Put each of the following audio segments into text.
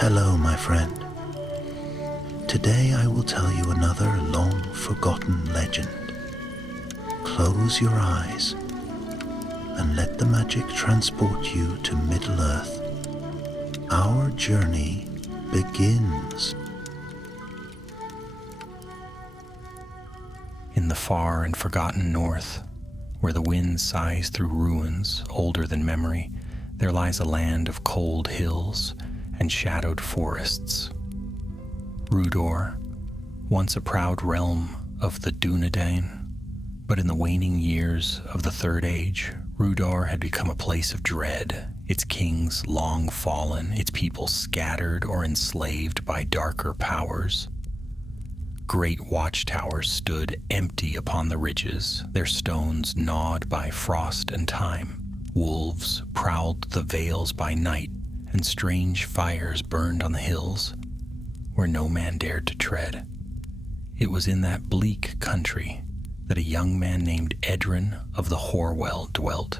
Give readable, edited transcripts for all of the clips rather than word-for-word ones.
Hello, my friend. Today I will tell you another long-forgotten legend. Close your eyes and let the magic transport you to Middle-earth. Our journey begins. In the far and forgotten north, where the wind sighs through ruins older than memory, there lies a land of cold hills and shadowed forests. Rhudaur, once a proud realm of the Dunedain, but in the waning years of the Third Age, Rhudaur had become a place of dread, its kings long fallen, its people scattered or enslaved by darker powers. Great watchtowers stood empty upon the ridges, their stones gnawed by frost and time. Wolves prowled the vales by night, and strange fires burned on the hills, where no man dared to tread. It was in that bleak country that a young man named Edrin of the Horwell dwelt,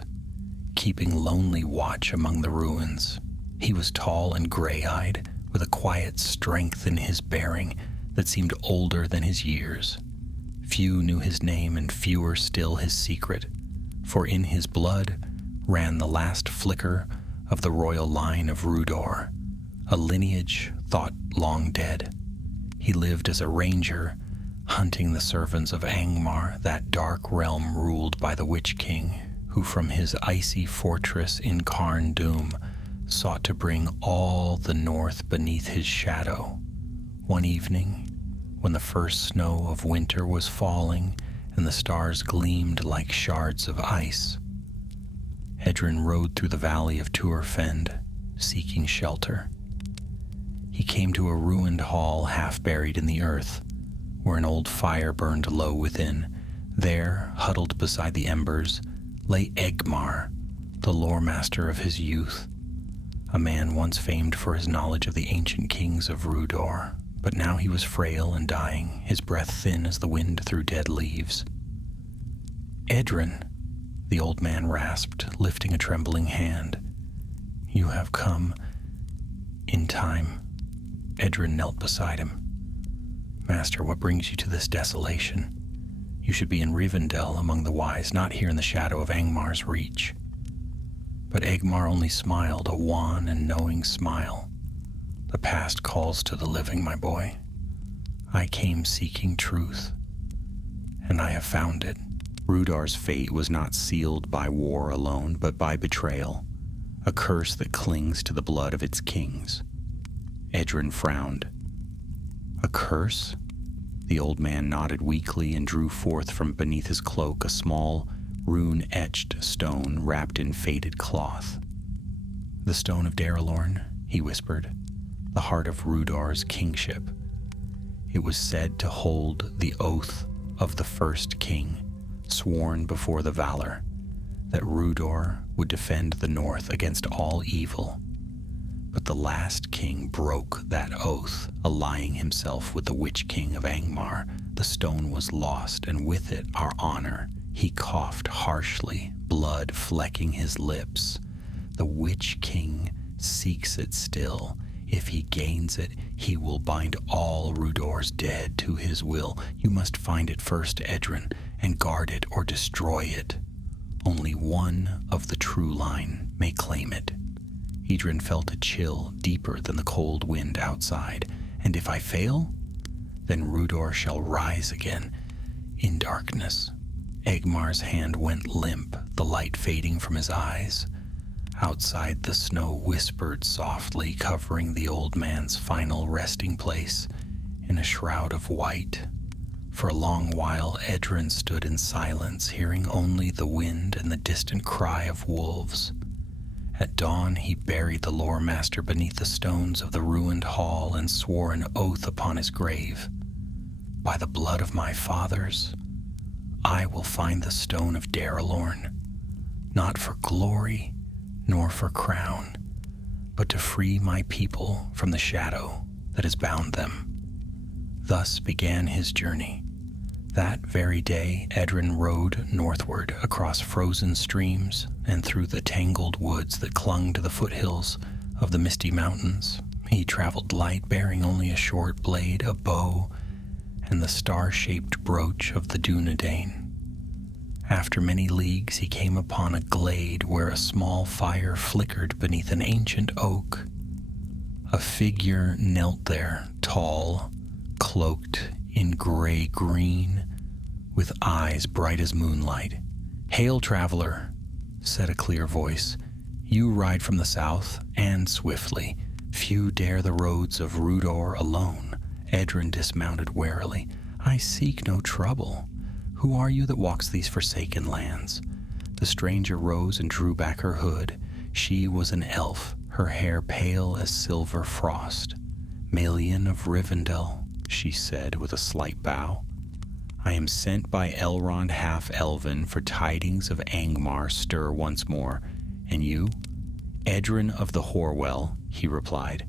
keeping lonely watch among the ruins. He was tall and gray-eyed, with a quiet strength in his bearing that seemed older than his years. Few knew his name and fewer still his secret, for in his blood ran the last flicker of the royal line of Rhudaur, a lineage thought long dead. He lived as a ranger, hunting the servants of Angmar, that dark realm ruled by the Witch King, who from his icy fortress in Carn Dûm sought to bring all the north beneath his shadow. One evening, when the first snow of winter was falling and the stars gleamed like shards of ice, Edrin rode through the valley of Tuorfend, seeking shelter. He came to a ruined hall half buried in the earth, where an old fire burned low within. There, huddled beside the embers, lay Egmar, the lore master of his youth, a man once famed for his knowledge of the ancient kings of Rhudaur, but now he was frail and dying, his breath thin as the wind through dead leaves. "Edrin," the old man rasped, lifting a trembling hand. "You have come in time." Edrin knelt beside him. "Master, what brings you to this desolation? You should be in Rivendell among the wise, not here in the shadow of Angmar's reach." But Egmar only smiled, a wan and knowing smile. "The past calls to the living, my boy. I came seeking truth, and I have found it." Rhudaur's fate was not sealed by war alone, but by betrayal, a curse that clings to the blood of its kings. Edrin frowned. "A curse?" The old man nodded weakly and drew forth from beneath his cloak a small, rune-etched stone wrapped in faded cloth. "The stone of Darelorn," he whispered, "the heart of Rhudaur's kingship. It was said to hold the oath of the first king, sworn before the Valar, that Rhudaur would defend the north against all evil. But the last king broke that oath, allying himself with the Witch King of Angmar. The stone was lost, and with it our honor." He coughed harshly, blood flecking his lips. "The Witch King seeks it still. If he gains it, he will bind all Rhudaur's dead to his will. You must find it first, Edrin, and guard it or destroy it. Only one of the true line may claim it." Edrin felt a chill deeper than the cold wind outside. "And if I fail, then Rhudaur shall rise again in darkness." Egmar's hand went limp, the light fading from his eyes. Outside, the snow whispered softly, covering the old man's final resting place in a shroud of white. For a long while, Edrin stood in silence, hearing only the wind and the distant cry of wolves. At dawn, he buried the lore master beneath the stones of the ruined hall and swore an oath upon his grave. "By the blood of my fathers, I will find the stone of Darelorn, not for glory nor for crown, but to free my people from the shadow that has bound them." Thus began his journey. That very day, Edrin rode northward across frozen streams and through the tangled woods that clung to the foothills of the misty mountains. He traveled light, bearing only a short blade, a bow, and the star-shaped brooch of the Dunedain. After many leagues, he came upon a glade where a small fire flickered beneath an ancient oak. A figure knelt there, tall, cloaked in gray-green, with eyes bright as moonlight. "Hail, traveler," said a clear voice. "You ride from the south, and swiftly. Few dare the roads of Rhudaur alone." Edrin dismounted warily. "I seek no trouble. Who are you that walks these forsaken lands?" The stranger rose and drew back her hood. She was an elf, her hair pale as silver frost. "Melian of Rivendell," she said with a slight bow. "I am sent by Elrond half-elven for tidings of Angmar stir once more. And you?" "Edrin of the Horwell," he replied.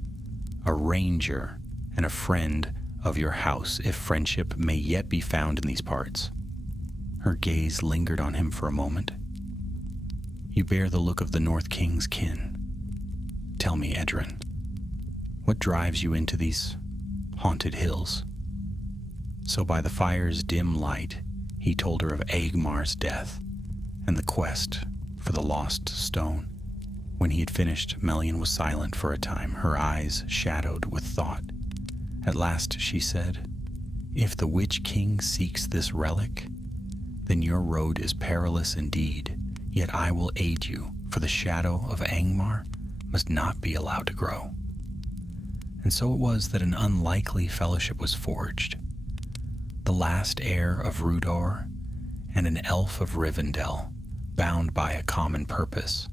"A ranger and a friend of your house, if friendship may yet be found in these parts." Her gaze lingered on him for a moment. "You bear the look of the North King's kin. Tell me, Edrin, what drives you into these haunted hills?" So by the fire's dim light, he told her of Angmar's death and the quest for the lost stone. When he had finished, Melian was silent for a time, her eyes shadowed with thought. At last she said, "If the Witch King seeks this relic, then your road is perilous indeed, yet I will aid you, for the shadow of Angmar must not be allowed to grow." And so it was that an unlikely fellowship was forged. The last heir of Rhudaur and an elf of Rivendell, bound by a common purpose.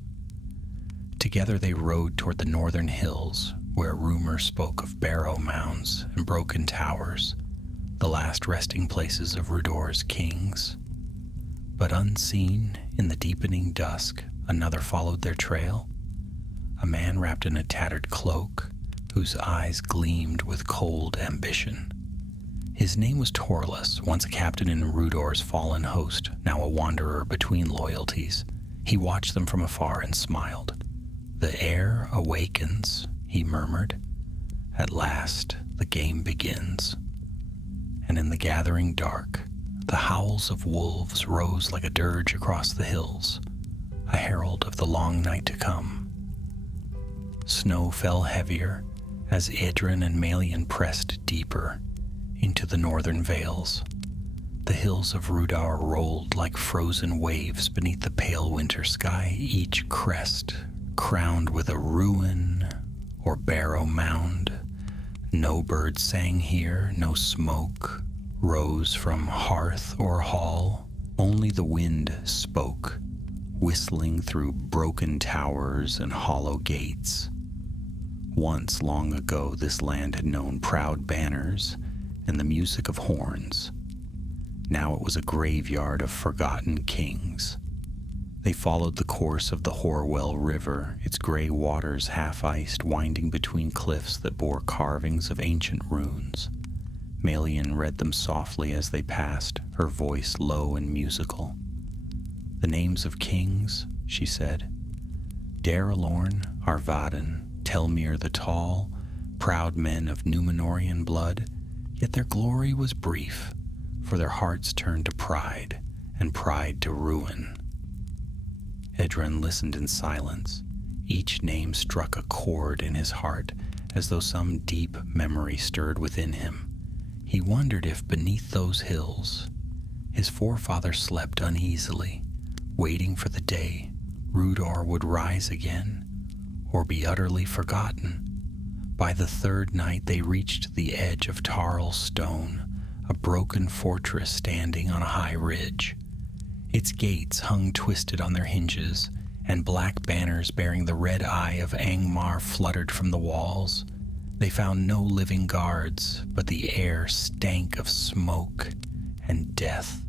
Together they rode toward the northern hills, where rumor spoke of barrow mounds and broken towers, the last resting places of Rhudaur's kings. But unseen in the deepening dusk, another followed their trail, a man wrapped in a tattered cloak, whose eyes gleamed with cold ambition. His name was Torlus, once a captain in Rhudaur's fallen host, now a wanderer between loyalties. He watched them from afar and smiled. "The heir awakens," he murmured. "At last the game begins." And in the gathering dark, the howls of wolves rose like a dirge across the hills, a herald of the long night to come. Snow fell heavier as Edrin and Melian pressed deeper into the northern vales. The hills of Rhudaur rolled like frozen waves beneath the pale winter sky, each crest crowned with a ruin or barrow mound. No bird sang here, no smoke rose from hearth or hall. Only the wind spoke, whistling through broken towers and hollow gates. Once long ago, this land had known proud banners and the music of horns. Now it was a graveyard of forgotten kings. They followed the course of the Horwell River, its gray waters half-iced, winding between cliffs that bore carvings of ancient runes. Melian read them softly as they passed, her voice low and musical. "The names of kings," she said. "Darelorn, Arvadan, Telmir the Tall, proud men of Númenorian blood, yet their glory was brief, for their hearts turned to pride, and pride to ruin." Edrin listened in silence. Each name struck a chord in his heart, as though some deep memory stirred within him. He wondered if beneath those hills his forefather slept uneasily, waiting for the day Rhudaur would rise again, or be utterly forgotten. By the third night they reached the edge of Tarl Stone, a broken fortress standing on a high ridge. Its gates hung twisted on their hinges, and black banners bearing the red eye of Angmar fluttered from the walls. They found no living guards, but the air stank of smoke and death.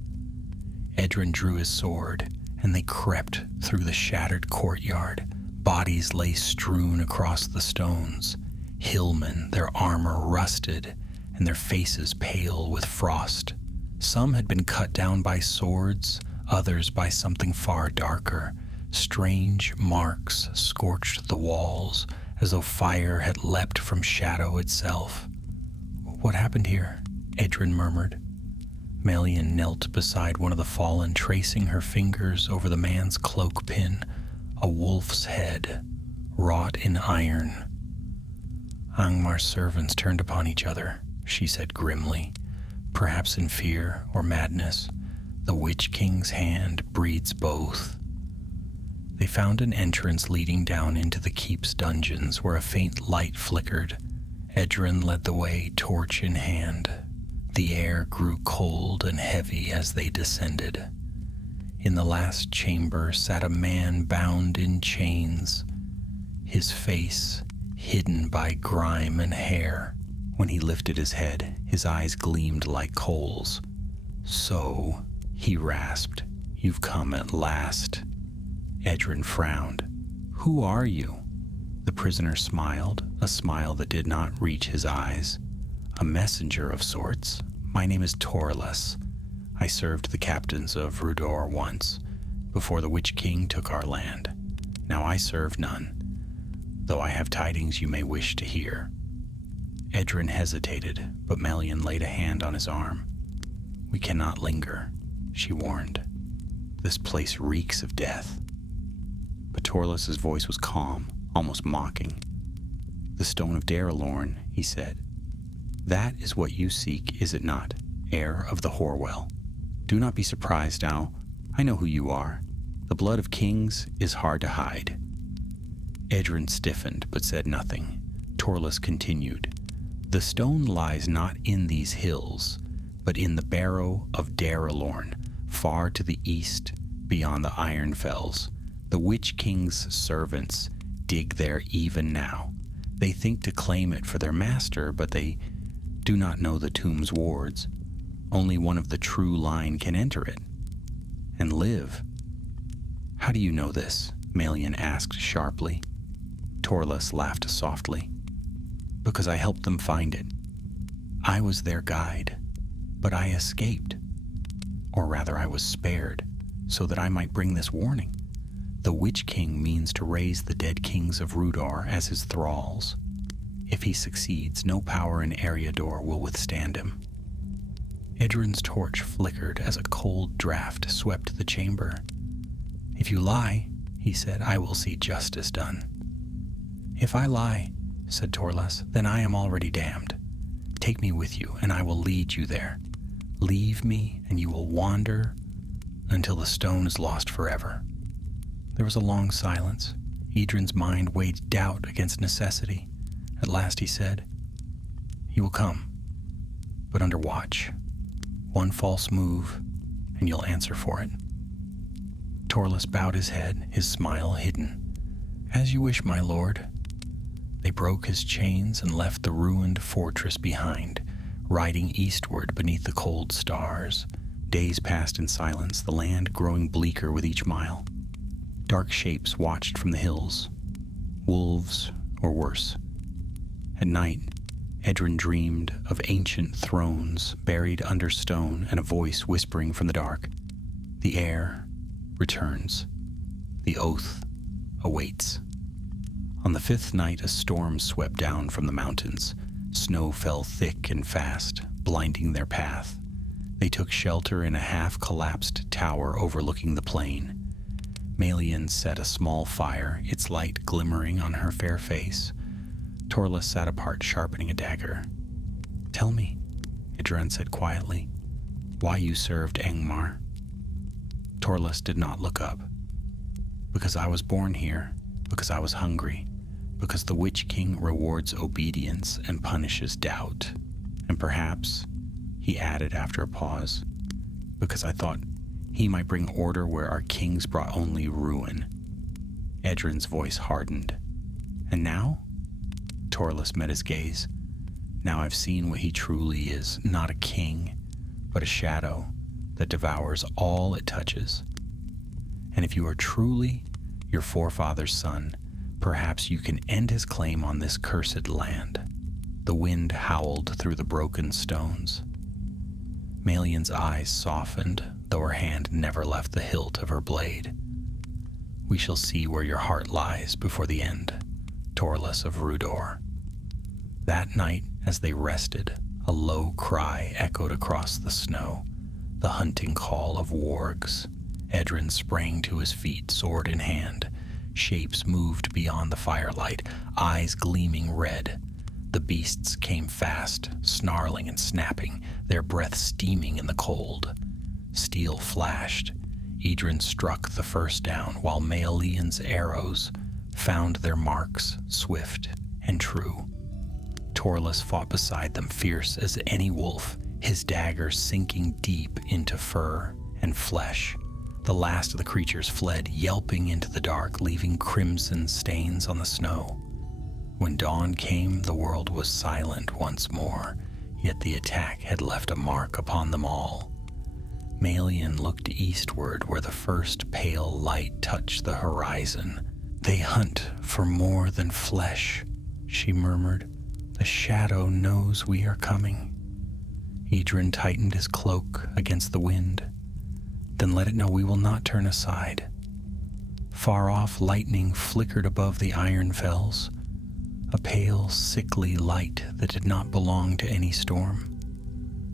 Edrin drew his sword, and they crept through the shattered courtyard. Bodies lay strewn across the stones. Hillmen, their armor rusted, and their faces pale with frost. Some had been cut down by swords, others by something far darker. Strange marks scorched the walls, as though fire had leapt from shadow itself. "What happened here?" Edrin murmured. Melian knelt beside one of the fallen, tracing her fingers over the man's cloak pin, a wolf's head, wrought in iron. Angmar's servants turned upon each other, she said grimly, perhaps in fear or madness. The Witch King's hand breeds both. They found an entrance leading down into the keep's dungeons where a faint light flickered. Edrin led the way, torch in hand. The air grew cold and heavy as they descended. In the last chamber sat a man bound in chains, his face hidden by grime and hair. When he lifted his head, his eyes gleamed like coals. "So," he rasped, "you've come at last." Edrin frowned. "Who are you?" The prisoner smiled, a smile that did not reach his eyes. "A messenger of sorts. My name is Torlus. I served the captains of Rhudaur once, before the Witch King took our land. Now I serve none, though I have tidings you may wish to hear." Edrin hesitated, but Melian laid a hand on his arm. "We cannot linger," she warned. "This place reeks of death." But Torlus's voice was calm, almost mocking. "The Stone of Darelorn," he said. "That is what you seek, is it not, heir of the Horwell? Do not be surprised now. I know who you are. The blood of kings is hard to hide." Edrin stiffened, but said nothing. Torlus continued. "The stone lies not in these hills, but in the barrow of Darelorn, far to the east, beyond the Iron Fells. The Witch King's servants dig there even now. They think to claim it for their master, but they do not know the tomb's wards. Only one of the true line can enter it and live." "How do you know this?" Melian asked sharply. Torlus laughed softly. "Because I helped them find it. I was their guide, but I escaped. Or rather, I was spared, so that I might bring this warning. The Witch King means to raise the dead kings of Rhudaur as his thralls. If he succeeds, no power in Eriador will withstand him." Edrin's torch flickered as a cold draft swept the chamber. "If you lie," he said, "I will see justice done." "If I lie," said Torlus, "then I am already damned. Take me with you, and I will lead you there. Leave me, and you will wander until the stone is lost forever." There was a long silence. Edrin's mind weighed doubt against necessity. At last he said, "You will come, but under watch. One false move, and you'll answer for it." Torlus bowed his head, his smile hidden. "As you wish, my lord." They broke his chains and left the ruined fortress behind, riding eastward beneath the cold stars. Days passed in silence, the land growing bleaker with each mile. Dark shapes watched from the hills, wolves or worse. At night, Edrin dreamed of ancient thrones buried under stone and a voice whispering from the dark, "The heir returns. The oath awaits." On the fifth night, a storm swept down from the mountains. Snow fell thick and fast, blinding their path. They took shelter in a half-collapsed tower overlooking the plain. Melian set a small fire, its light glimmering on her fair face. Torlus sat apart, sharpening a dagger. "Tell me," Edrin said quietly, "why you served Angmar." Torlus did not look up. "Because I was born here, because I was hungry, because the Witch King rewards obedience and punishes doubt. And perhaps," he added after a pause, "because I thought he might bring order where our kings brought only ruin." Edrin's voice hardened. "And now?" Torlus met his gaze. "Now I've seen what he truly is, not a king, but a shadow that devours all it touches. And if you are truly your forefather's son, perhaps you can end his claim on this cursed land." The wind howled through the broken stones. Melian's eyes softened, though her hand never left the hilt of her blade. "We shall see where your heart lies before the end," Torlus of Rhudaur. That night, as they rested, a low cry echoed across the snow, the hunting call of wargs. Edrin sprang to his feet, sword in hand. Shapes moved beyond the firelight, eyes gleaming red. The beasts came fast, snarling and snapping, their breath steaming in the cold. Steel flashed. Edrin struck the first down, while Maelion's arrows found their marks, swift and true. Torlus fought beside them, fierce as any wolf, his dagger sinking deep into fur and flesh. The last of the creatures fled, yelping into the dark, leaving crimson stains on the snow. When dawn came, the world was silent once more, yet the attack had left a mark upon them all. Maelion looked eastward where the first pale light touched the horizon. "They hunt for more than flesh," she murmured. "The shadow knows we are coming." Edrin tightened his cloak against the wind. "Then let it know we will not turn aside." Far off, lightning flickered above the iron fells, a pale, sickly light that did not belong to any storm.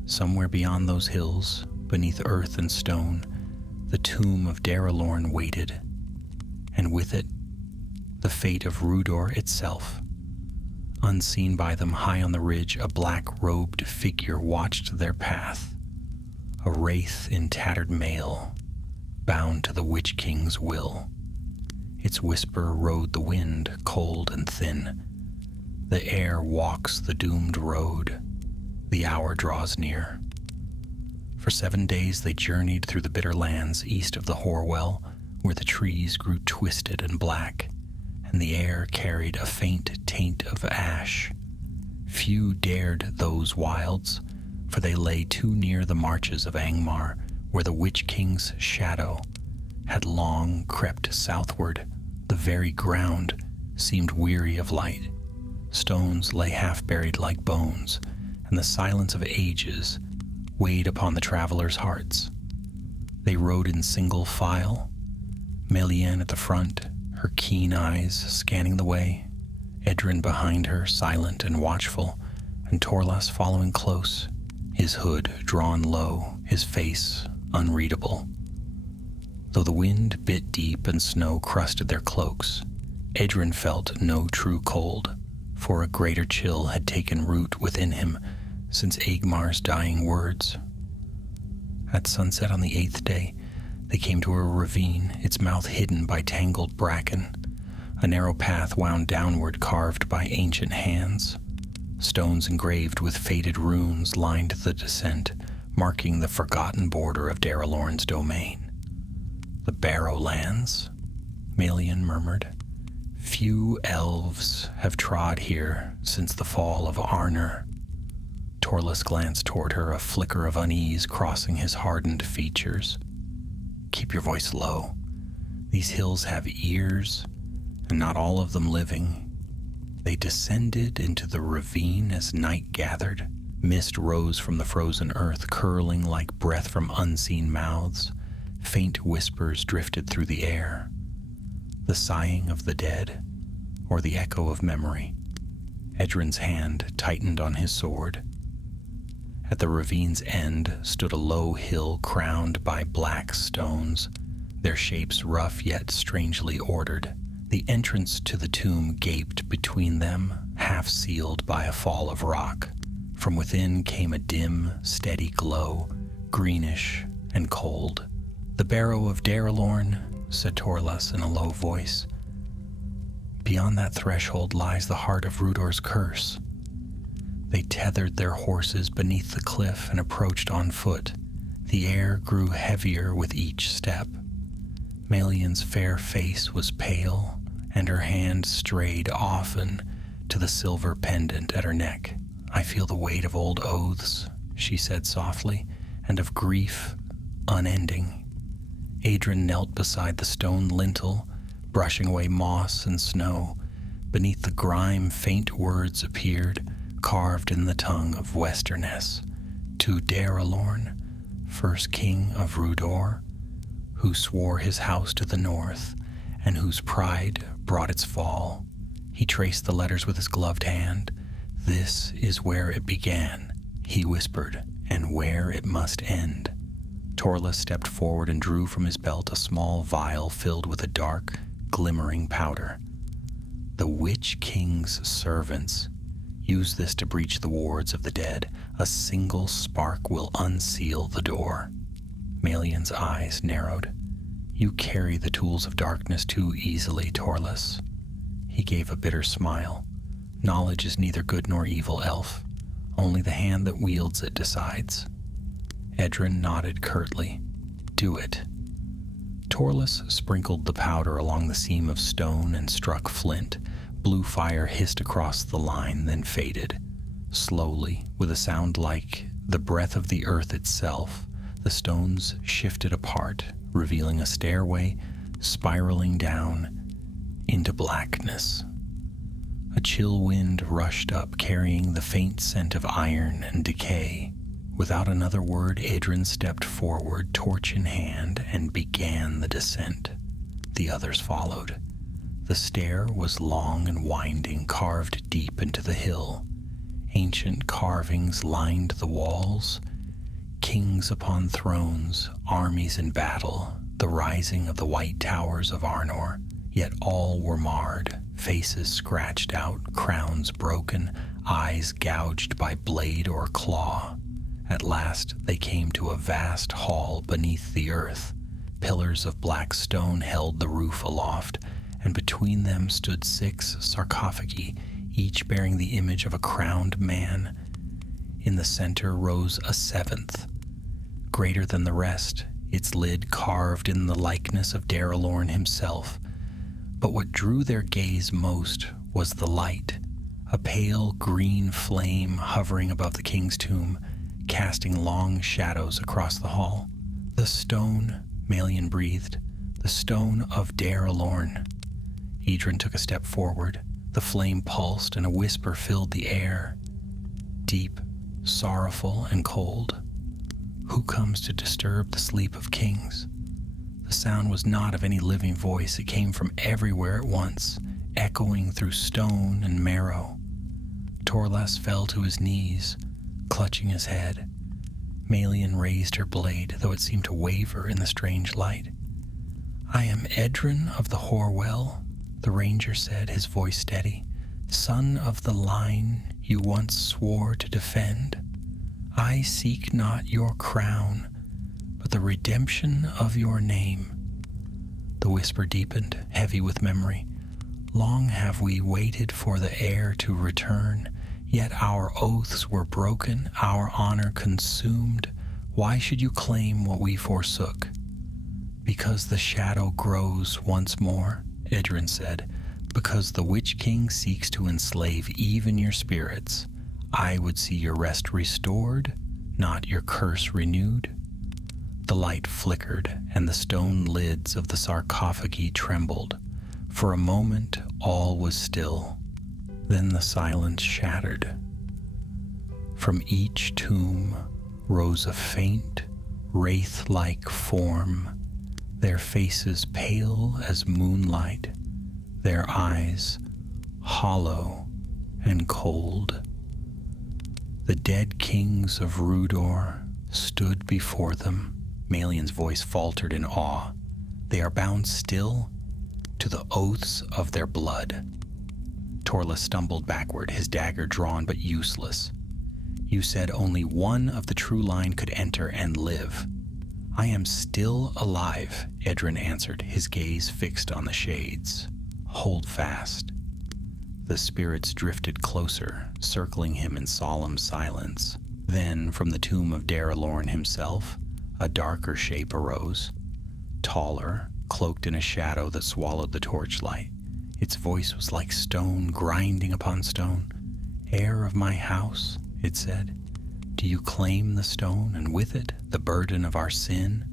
Somewhere beyond those hills, beneath earth and stone, the tomb of Darelorn waited, and with it, the fate of Rhudaur itself. Unseen by them, high on the ridge, a black-robed figure watched their path, a wraith in tattered mail, bound to the Witch King's will. Its whisper rode the wind, cold and thin. The air walks the doomed road. The hour draws near. For 7 days they journeyed through the bitter lands east of the Horwell, where the trees grew twisted and black, and the air carried a faint taint of ash. Few dared those wilds, for they lay too near the marches of Angmar, where the Witch King's shadow had long crept southward. The very ground seemed weary of light. Stones lay half-buried like bones, and the silence of ages weighed upon the travelers' hearts. They rode in single file, Maelion at the front, her keen eyes scanning the way, Edrin behind her, silent and watchful, and Torlus following close, his hood drawn low, his face unreadable. Though the wind bit deep and snow crusted their cloaks, Edrin felt no true cold, for a greater chill had taken root within him since Angmar's dying words. At sunset on the 8th day, they came to a ravine, its mouth hidden by tangled bracken. A narrow path wound downward, carved by ancient hands. Stones engraved with faded runes lined the descent, marking the forgotten border of Darelorn's domain. "The Barrowlands," Maelion murmured. "Few elves have trod here since the fall of Arnor." Torlus glanced toward her, a flicker of unease crossing his hardened features. "Keep your voice low. These hills have ears, and not all of them living." They descended into the ravine as night gathered. Mist rose from the frozen earth, curling like breath from unseen mouths. Faint whispers drifted through the air. The sighing of the dead, or the echo of memory. Edrin's hand tightened on his sword. At the ravine's end stood a low hill crowned by black stones, their shapes rough yet strangely ordered. The entrance to the tomb gaped between them, half sealed by a fall of rock. From within came a dim, steady glow, greenish and cold. "The Barrow of Darelorn," said Torlus in a low voice. "Beyond that threshold lies the heart of Rhudaur's curse." They tethered their horses beneath the cliff and approached on foot. The air grew heavier with each step. Maelion's fair face was pale, and her hand strayed often to the silver pendant at her neck. "I feel the weight of old oaths," she said softly, "and of grief unending." Edrin knelt beside the stone lintel, brushing away moss and snow. Beneath the grime, faint words appeared, carved in the tongue of Westerness. "To Darelorn, first king of Rhudaur, who swore his house to the north, and whose pride brought its fall. He traced the letters with his gloved hand. "This is where it began," he whispered, "and where it must end." Torla stepped forward and drew from his belt a small vial filled with a dark, glimmering powder. "The Witch King's servants use this to breach the wards of the dead. A single spark will unseal the door." Malion's eyes narrowed. "You carry the tools of darkness too easily, Torlus." He gave a bitter smile. "Knowledge is neither good nor evil, elf. Only the hand that wields it decides." Edrin nodded curtly. "Do it." Torlus sprinkled the powder along the seam of stone and struck flint. Blue fire hissed across the line, then faded. Slowly, with a sound like the breath of the earth itself, the stones shifted apart, revealing a stairway spiraling down into blackness. A chill wind rushed up, carrying the faint scent of iron and decay. Without another word, Edrin stepped forward, torch in hand, and began the descent. The others followed. The stair was long and winding, carved deep into the hill. Ancient carvings lined the walls. Kings upon thrones, armies in battle, the rising of the white towers of Arnor. Yet all were marred, faces scratched out, crowns broken, eyes gouged by blade or claw. At last they came to a vast hall beneath the earth. Pillars of black stone held the roof aloft, and between them stood 6 sarcophagi, each bearing the image of a crowned man. In the center rose a 7th, greater than the rest, its lid carved in the likeness of Daralorn himself. But what drew their gaze most was the light, a pale green flame hovering above the king's tomb, casting long shadows across the hall. "The stone," Malion breathed, "the stone of Daralorn." Edrin took a step forward. The flame pulsed and a whisper filled the air, deep, sorrowful, and cold. "Who comes to disturb the sleep of kings?" The sound was not of any living voice. It came from everywhere at once, echoing through stone and marrow. Torlas fell to his knees, clutching his head. Malion raised her blade, though it seemed to waver in the strange light. "I am Edrin of the Horwell," the ranger said, his voice steady. "Son of the line you once swore to defend. I seek not your crown, but the redemption of your name." The whisper deepened, heavy with memory. "Long have we waited for the heir to return, yet our oaths were broken, our honor consumed. Why should you claim what we forsook?" "Because the shadow grows once more," Edrin said. "Because the Witch King seeks to enslave even your spirits. I would see your rest restored, not your curse renewed." The light flickered, and the stone lids of the sarcophagi trembled. For a moment, all was still. Then the silence shattered. From each tomb rose a faint, wraith-like form, their faces pale as moonlight, their eyes hollow and cold. The dead kings of Rhudaur stood before them. Malion's voice faltered in awe. "They are bound still to the oaths of their blood." Torla stumbled backward, his dagger drawn but useless. "You said only one of the true line could enter and live." "I am still alive," Edrin answered, his gaze fixed on the shades. "Hold fast." The spirits drifted closer, circling him in solemn silence. Then, from the tomb of Daralorn himself, a darker shape arose, taller, cloaked in a shadow that swallowed the torchlight. Its voice was like stone grinding upon stone. "Heir of my house," it said, "do you claim the stone, and with it the burden of our sin?"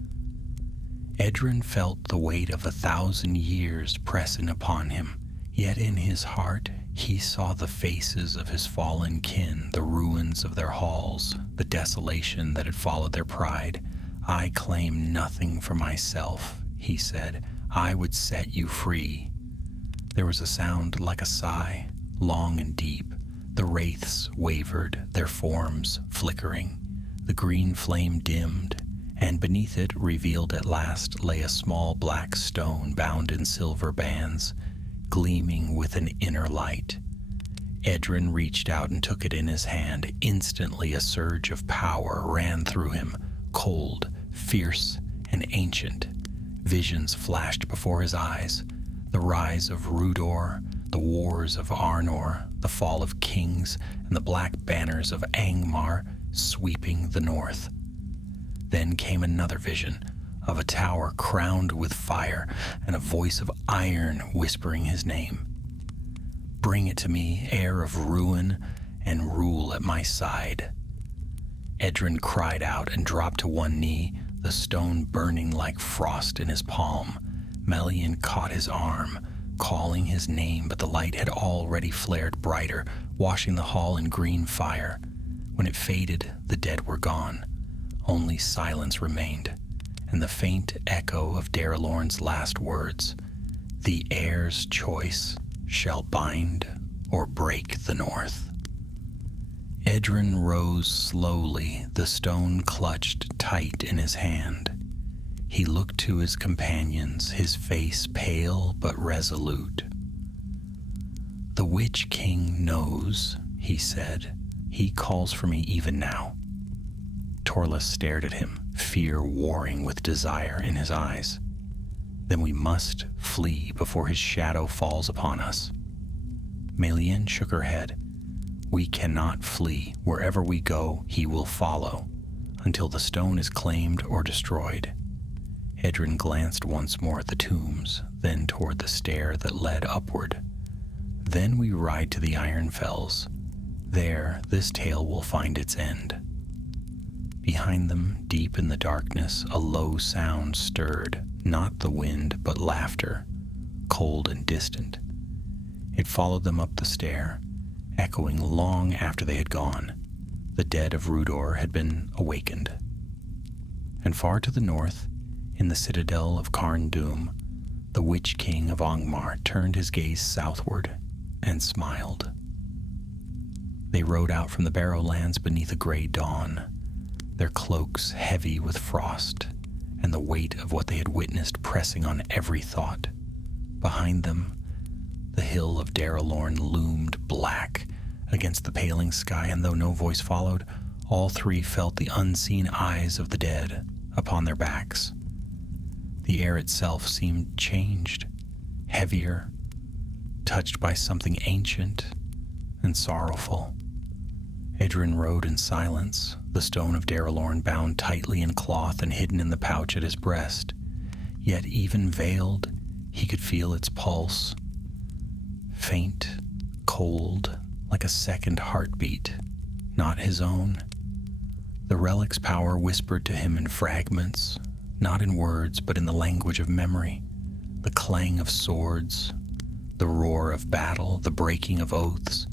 Edrin felt the weight of 1,000 years pressing upon him, yet in his heart he saw the faces of his fallen kin, the ruins of their halls, the desolation that had followed their pride. "I claim nothing for myself," he said. "I would set you free." There was a sound like a sigh, long and deep. The wraiths wavered, their forms flickering. The green flame dimmed, and beneath it, revealed at last, lay a small black stone bound in silver bands, gleaming with an inner light. Edrin reached out and took it in his hand. Instantly a surge of power ran through him, cold, fierce, and ancient. Visions flashed before his eyes. The rise of Rhudaur, the wars of Arnor, the fall of kings, and the black banners of Angmar sweeping the north. Then came another vision of a tower crowned with fire and a voice of iron whispering his name. "Bring it to me, heir of ruin, and rule at my side." Edrin cried out and dropped to one knee, the stone burning like frost in his palm. Melian caught his arm, calling his name, but the light had already flared brighter, washing the hall in green fire. When it faded, the dead were gone. Only silence remained, and the faint echo of Darelorn's last words, "The heir's choice shall bind or break the north." Edrin rose slowly, the stone clutched tight in his hand. He looked to his companions, his face pale but resolute. "The Witch King knows," he said. "He calls for me even now." Torlus stared at him, fear warring with desire in his eyes. "Then we must flee before his shadow falls upon us." Melian shook her head. "We cannot flee. Wherever we go, he will follow, until the stone is claimed or destroyed." Edrin glanced once more at the tombs, then toward the stair that led upward. "Then we ride to the Iron Fells. There, this tale will find its end." Behind them, deep in the darkness, a low sound stirred, not the wind, but laughter, cold and distant. It followed them up the stair, echoing long after they had gone. The dead of Rhudaur had been awakened. And far to the north, in the citadel of Carn Dûm, the Witch King of Angmar turned his gaze southward and smiled. They rode out from the Barrowlands beneath a gray dawn, their cloaks heavy with frost, and the weight of what they had witnessed pressing on every thought. Behind them, the hill of Darelorn loomed black against the paling sky, and though no voice followed, all three felt the unseen eyes of the dead upon their backs. The air itself seemed changed, heavier, touched by something ancient and sorrowful. Edrin rode in silence, the stone of Darelorn bound tightly in cloth and hidden in the pouch at his breast. Yet even veiled, he could feel its pulse, faint, cold, like a second heartbeat, not his own. The relic's power whispered to him in fragments, not in words, but in the language of memory. The clang of swords, the roar of battle, the breaking of oaths.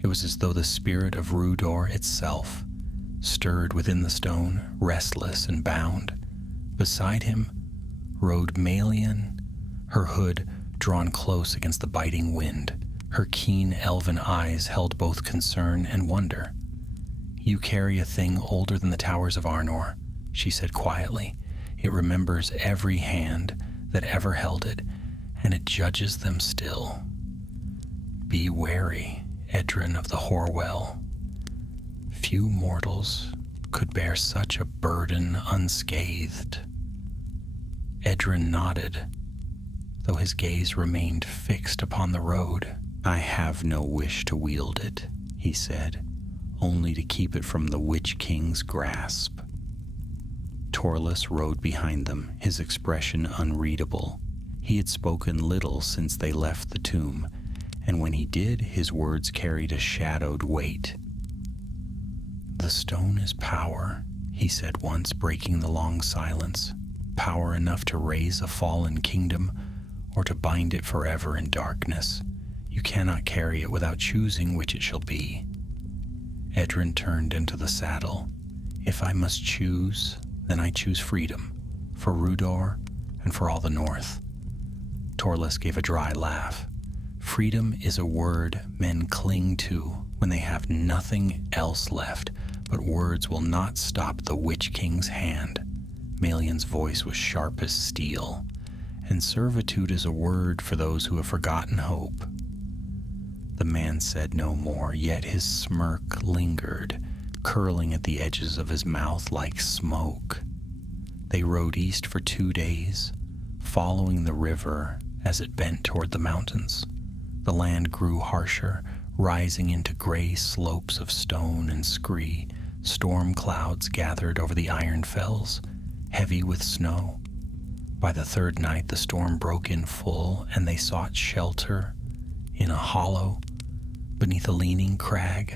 It was as though the spirit of Rhudaur itself stirred within the stone, restless and bound. Beside him rode Melian, her hood drawn close against the biting wind. Her keen elven eyes held both concern and wonder. "You carry a thing older than the towers of Arnor," she said quietly. "It remembers every hand that ever held it, and it judges them still. Be wary, Edrin of the Horwell. Few mortals could bear such a burden unscathed." Edrin nodded, though his gaze remained fixed upon the road. "I have no wish to wield it," he said, "only to keep it from the Witch King's grasp." Torlus rode behind them, his expression unreadable. He had spoken little since they left the tomb, and when he did, his words carried a shadowed weight. "The stone is power," he said once, breaking the long silence. "Power enough to raise a fallen kingdom, or to bind it forever in darkness. You cannot carry it without choosing which it shall be." Edrin turned into the saddle. "If I must choose, then I choose freedom, for Rhudaur and for all the north." Torlus gave a dry laugh. Freedom is a word men cling to when they have nothing else left, but words will not stop the Witch King's hand. Malion's voice was sharp as steel. And servitude is a word for those who have forgotten hope. The man said no more, yet his smirk lingered, curling at the edges of his mouth like smoke. They rode east for 2 days, following the river as it bent toward the mountains. The land grew harsher, rising into gray slopes of stone and scree. Storm clouds gathered over the iron fells, heavy with snow. By the 3rd night, the storm broke in full, and they sought shelter in a hollow beneath a leaning crag.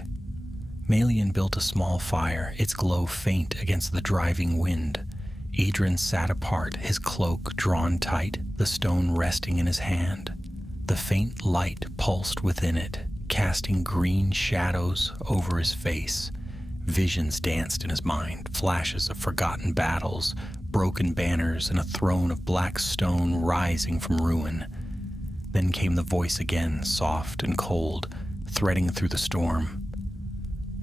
Malion built a small fire, its glow faint against the driving wind. Edrin sat apart, his cloak drawn tight, the stone resting in his hand. The faint light pulsed within it, casting green shadows over his face. Visions danced in his mind, flashes of forgotten battles, broken banners, and a throne of black stone rising from ruin. Then came the voice again, soft and cold, threading through the storm.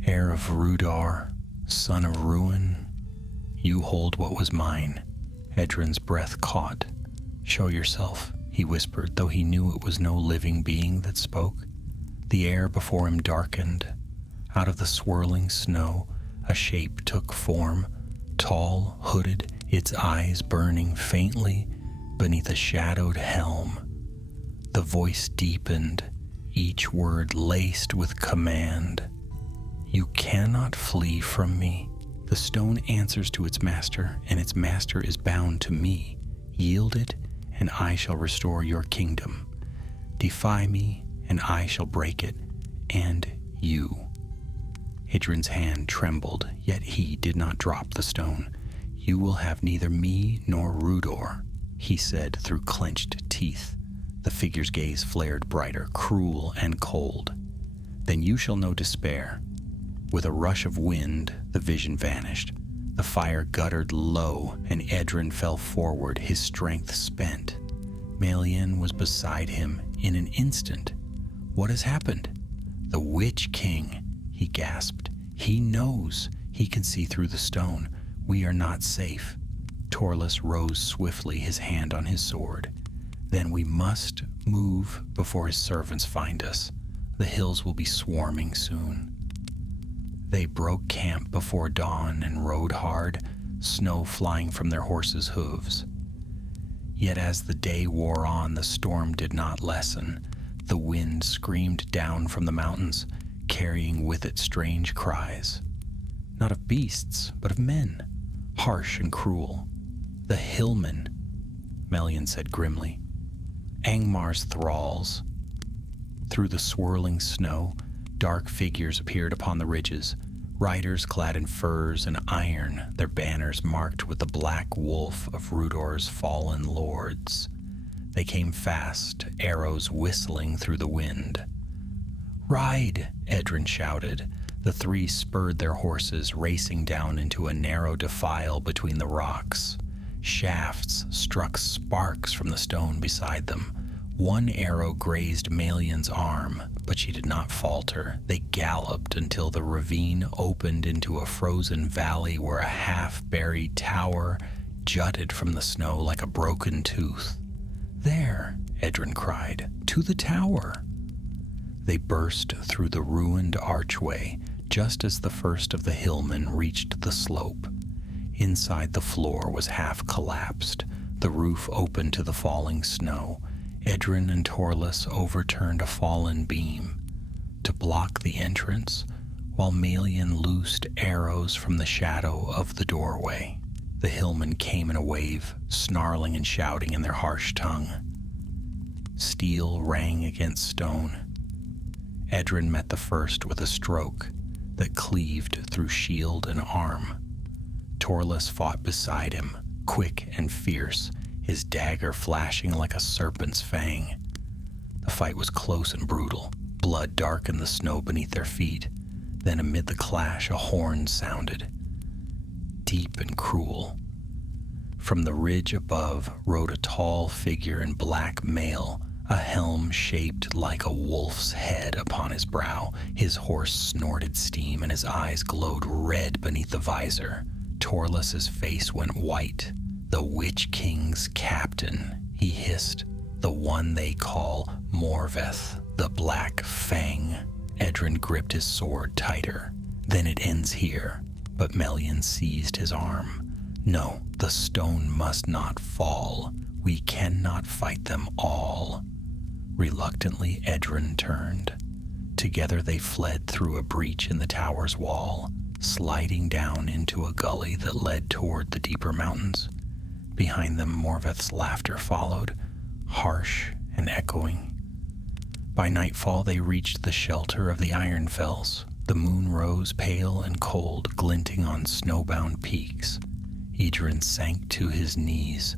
Heir of Rhudaur, son of ruin, you hold what was mine. Edrin's breath caught. Show yourself, he whispered, though he knew it was no living being that spoke. The air before him darkened. Out of the swirling snow, a shape took form, tall, hooded, its eyes burning faintly beneath a shadowed helm. The voice deepened, each word laced with command. You cannot flee from me. The stone answers to its master, and its master is bound to me. Yield it, and I shall restore your kingdom. Defy me, and I shall break it, and you. Idrin's hand trembled, yet he did not drop the stone. You will have neither me nor Rhudaur, he said through clenched teeth. The figure's gaze flared brighter, cruel and cold. Then you shall know despair. With a rush of wind, the vision vanished. The fire guttered low, and Edrin fell forward, his strength spent. Malion was beside him in an instant. What has happened? The Witch King, he gasped. He knows. He can see through the stone. We are not safe. Torlus rose swiftly, his hand on his sword. Then we must move before his servants find us. The hills will be swarming soon. They broke camp before dawn and rode hard, snow flying from their horses' hooves. Yet as the day wore on, the storm did not lessen. The wind screamed down from the mountains, carrying with it strange cries. Not of beasts, but of men, harsh and cruel. The hillmen, Melian said grimly. Angmar's thralls. Through the swirling snow, dark figures appeared upon the ridges, riders clad in furs and iron, their banners marked with the black wolf of Rhudaur's fallen lords. They came fast, arrows whistling through the wind. Ride, Edrin shouted. The 3 spurred their horses, racing down into a narrow defile between the rocks. Shafts struck sparks from the stone beside them. One arrow grazed Malion's arm, but she did not falter. They galloped until the ravine opened into a frozen valley where a half-buried tower jutted from the snow like a broken tooth. There, Edrin cried, to the tower. They burst through the ruined archway just as the first of the hillmen reached the slope. Inside, the floor was half collapsed, the roof open to the falling snow. Edrin and Torlus overturned a fallen beam to block the entrance, while Malion loosed arrows from the shadow of the doorway. The hillmen came in a wave, snarling and shouting in their harsh tongue. Steel rang against stone. Edrin met the first with a stroke that cleaved through shield and arm. Torlus fought beside him, quick and fierce, his dagger flashing like a serpent's fang. The fight was close and brutal. Blood darkened the snow beneath their feet. Then amid the clash, a horn sounded, deep and cruel. From the ridge above rode a tall figure in black mail, a helm shaped like a wolf's head upon his brow. His horse snorted steam and his eyes glowed red beneath the visor. Torles's face went white. "The Witch King's captain," he hissed. "The one they call Morveth, the Black Fang." Edrin gripped his sword tighter. "Then it ends here." But Melian seized his arm. "No, the stone must not fall. We cannot fight them all." Reluctantly, Edrin turned. Together they fled through a breach in the tower's wall, sliding down into a gully that led toward the deeper mountains. Behind them, Morveth's laughter followed, harsh and echoing. By nightfall, they reached the shelter of the Iron Fells. The moon rose pale and cold, glinting on snowbound peaks. Edrin sank to his knees,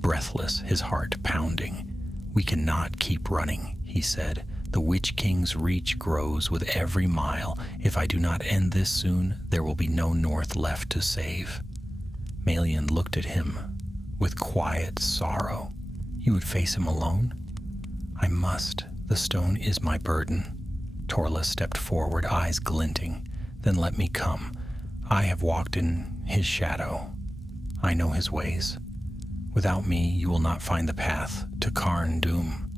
breathless, his heart pounding. "We cannot keep running," he said. "The Witch King's reach grows with every mile. If I do not end this soon, there will be no north left to save." Melian looked at him with quiet sorrow. "You would face him alone?" "I must. The stone is my burden." Torles stepped forward, eyes glinting. "Then let me come. I have walked in his shadow. I know his ways. Without me, you will not find the path to Carn Dûm."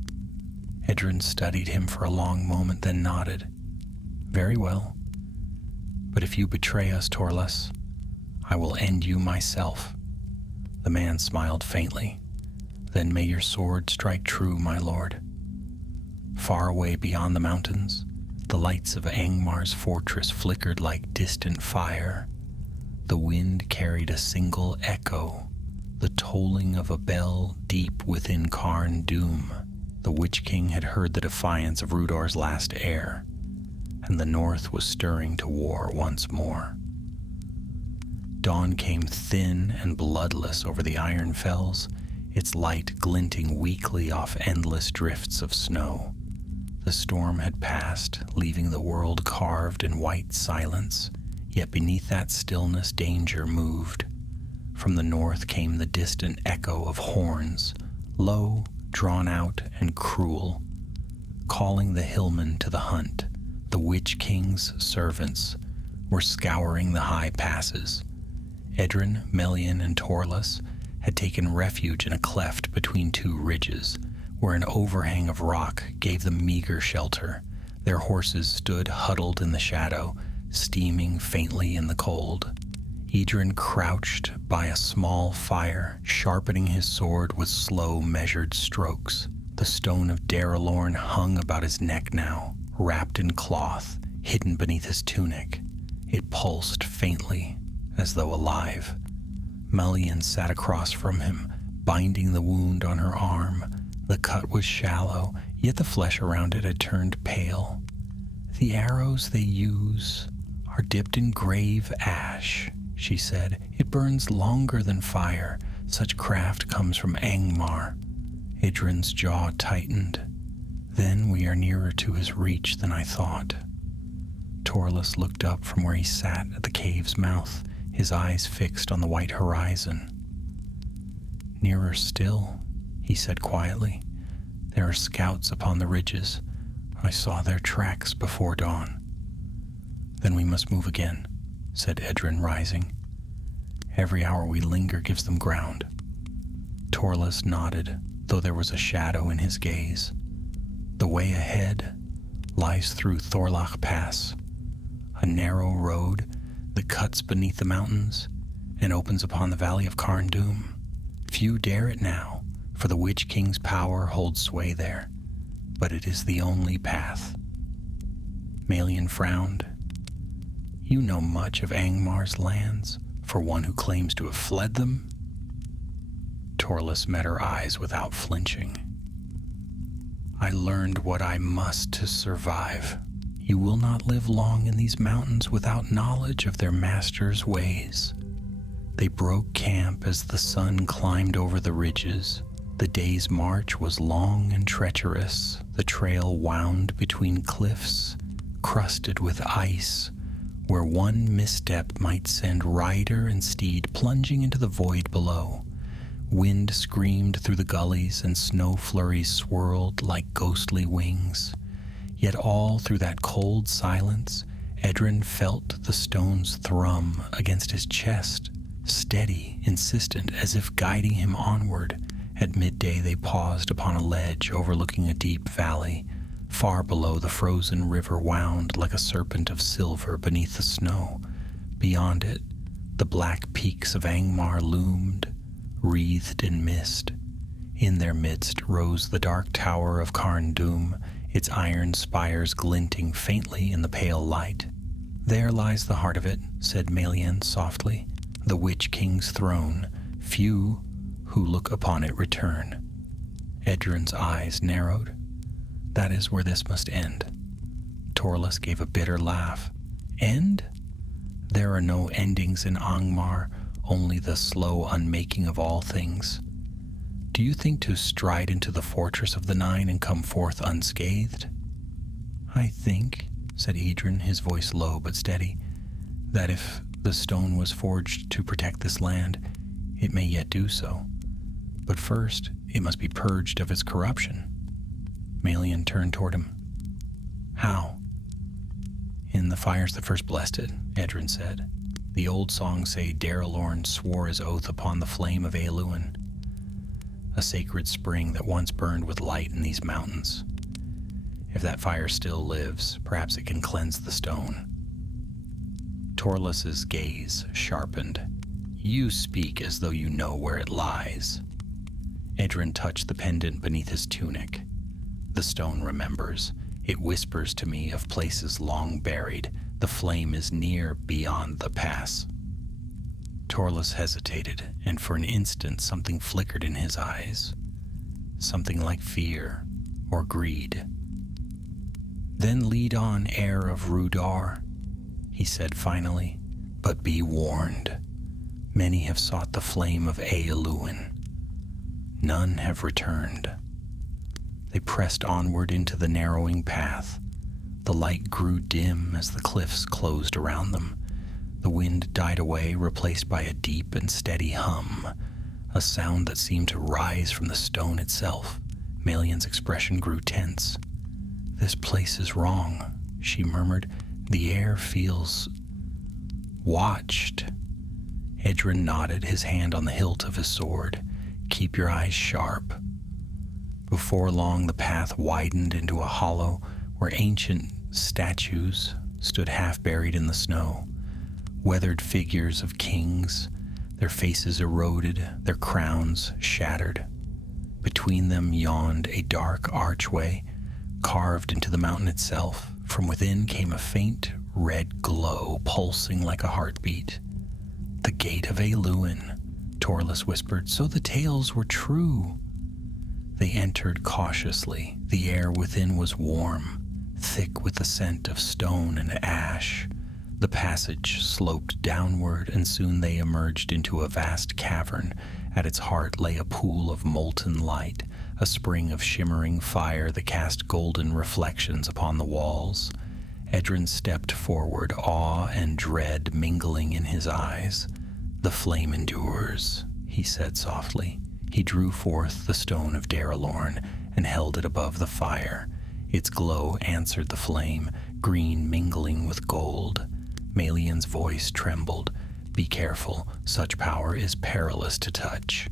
Edrin studied him for a long moment, then nodded. "Very well. But if you betray us, Torles, I will end you myself." The man smiled faintly. "Then may your sword strike true, my lord." Far away beyond the mountains, the lights of Angmar's fortress flickered like distant fire. The wind carried a single echo, the tolling of a bell deep within Carn Dûm. The Witch King had heard the defiance of Rhudaur's last heir, and the north was stirring to war once more. Dawn came thin and bloodless over the Iron Fells, its light glinting weakly off endless drifts of snow. The storm had passed, leaving the world carved in white silence, yet beneath that stillness danger moved. From the north came the distant echo of horns, low, drawn out, and cruel, calling the hillmen to the hunt. The Witch King's servants were scouring the high passes. Edrin, Melian, and Torles had taken refuge in a cleft between two ridges, where an overhang of rock gave them meager shelter. Their horses stood huddled in the shadow, steaming faintly in the cold. Edrin crouched by a small fire, sharpening his sword with slow, measured strokes. The stone of Daralorn hung about his neck now, wrapped in cloth, hidden beneath his tunic. It pulsed faintly, as though alive. Melian sat across from him, binding the wound on her arm. The cut was shallow, yet the flesh around it had turned pale. "The arrows they use are dipped in grave ash," she said. "It burns longer than fire. Such craft comes from Angmar." Idrin's jaw tightened. "Then we are nearer to his reach than I thought." Torles looked up from where he sat at the cave's mouth, his eyes fixed on the white horizon. "Nearer still," he said quietly. "There are scouts upon the ridges. I saw their tracks before dawn." "Then we must move again," said Edrin, rising. "Every hour we linger gives them ground." Torles nodded, though there was a shadow in his gaze. "The way ahead lies through Thorlach Pass, a narrow road that cuts beneath the mountains and opens upon the valley of Carn Dûm. Few dare it now, for the Witch King's power holds sway there, but it is the only path." Melian frowned. "You know much of Angmar's lands, for one who claims to have fled them?" Torles met her eyes without flinching. "I learned what I must to survive. You will not live long in these mountains without knowledge of their master's ways." They broke camp as the sun climbed over the ridges. The day's march was long and treacherous. The trail wound between cliffs, crusted with ice, where one misstep might send rider and steed plunging into the void below. Wind screamed through the gullies and snow flurries swirled like ghostly wings. Yet all through that cold silence, Edrin felt the stones thrum against his chest, steady, insistent, as if guiding him onward. At midday they paused upon a ledge overlooking a deep valley. Far below, the frozen river wound like a serpent of silver beneath the snow. Beyond it, the black peaks of Angmar loomed, wreathed in mist. In their midst rose the dark tower of Carn Dûm, its iron spires glinting faintly in the pale light. "There lies the heart of it," said Melian softly, "the Witch King's throne. Few who look upon it return." Edrin's eyes narrowed. "That is where this must end." Torlus gave a bitter laugh. "End? There are no endings in Angmar, only the slow unmaking of all things. Do you think to stride into the fortress of the Nine and come forth unscathed?" "I think," said Edrin, his voice low but steady, "that if the stone was forged to protect this land, it may yet do so. But first, it must be purged of its corruption." Melian turned toward him. "How?" "In the fires that first blessed it," Edrin said. "The old songs say Darelorn swore his oath upon the flame of Aeluin, a sacred spring that once burned with light in these mountains. If that fire still lives, perhaps it can cleanse the stone." Torlus's gaze sharpened. "You speak as though you know where it lies." Edrin touched the pendant beneath his tunic. "The stone remembers. It whispers to me of places long buried. The flame is near beyond the pass." Torlus hesitated, and for an instant something flickered in his eyes. Something like fear or greed. "Then lead on, heir of Rhudaur," he said finally, "but be warned. Many have sought the flame of Aeluin. None have returned." They pressed onward into the narrowing path. The light grew dim as the cliffs closed around them. The wind died away, replaced by a deep and steady hum, a sound that seemed to rise from the stone itself. Melian's expression grew tense. "This place is wrong," she murmured. "The air feels watched." Edrin nodded, his hand on the hilt of his sword. "Keep your eyes sharp." Before long, the path widened into a hollow where ancient statues stood half buried in the snow. Weathered figures of kings, their faces eroded, their crowns shattered. Between them yawned a dark archway, carved into the mountain itself. From within came a faint red glow, pulsing like a heartbeat. "The gate of Aeluin," Torlus whispered. "So the tales were true." They entered cautiously. The air within was warm, thick with the scent of stone and ash. The passage sloped downward, and soon they emerged into a vast cavern. At its heart lay a pool of molten light, a spring of shimmering fire that cast golden reflections upon the walls. Edrin stepped forward, awe and dread mingling in his eyes. "The flame endures," he said softly. He drew forth the stone of Darelorn and held it above the fire. Its glow answered the flame, green mingling with gold. Melian's voice trembled. "Be careful, such power is perilous to touch."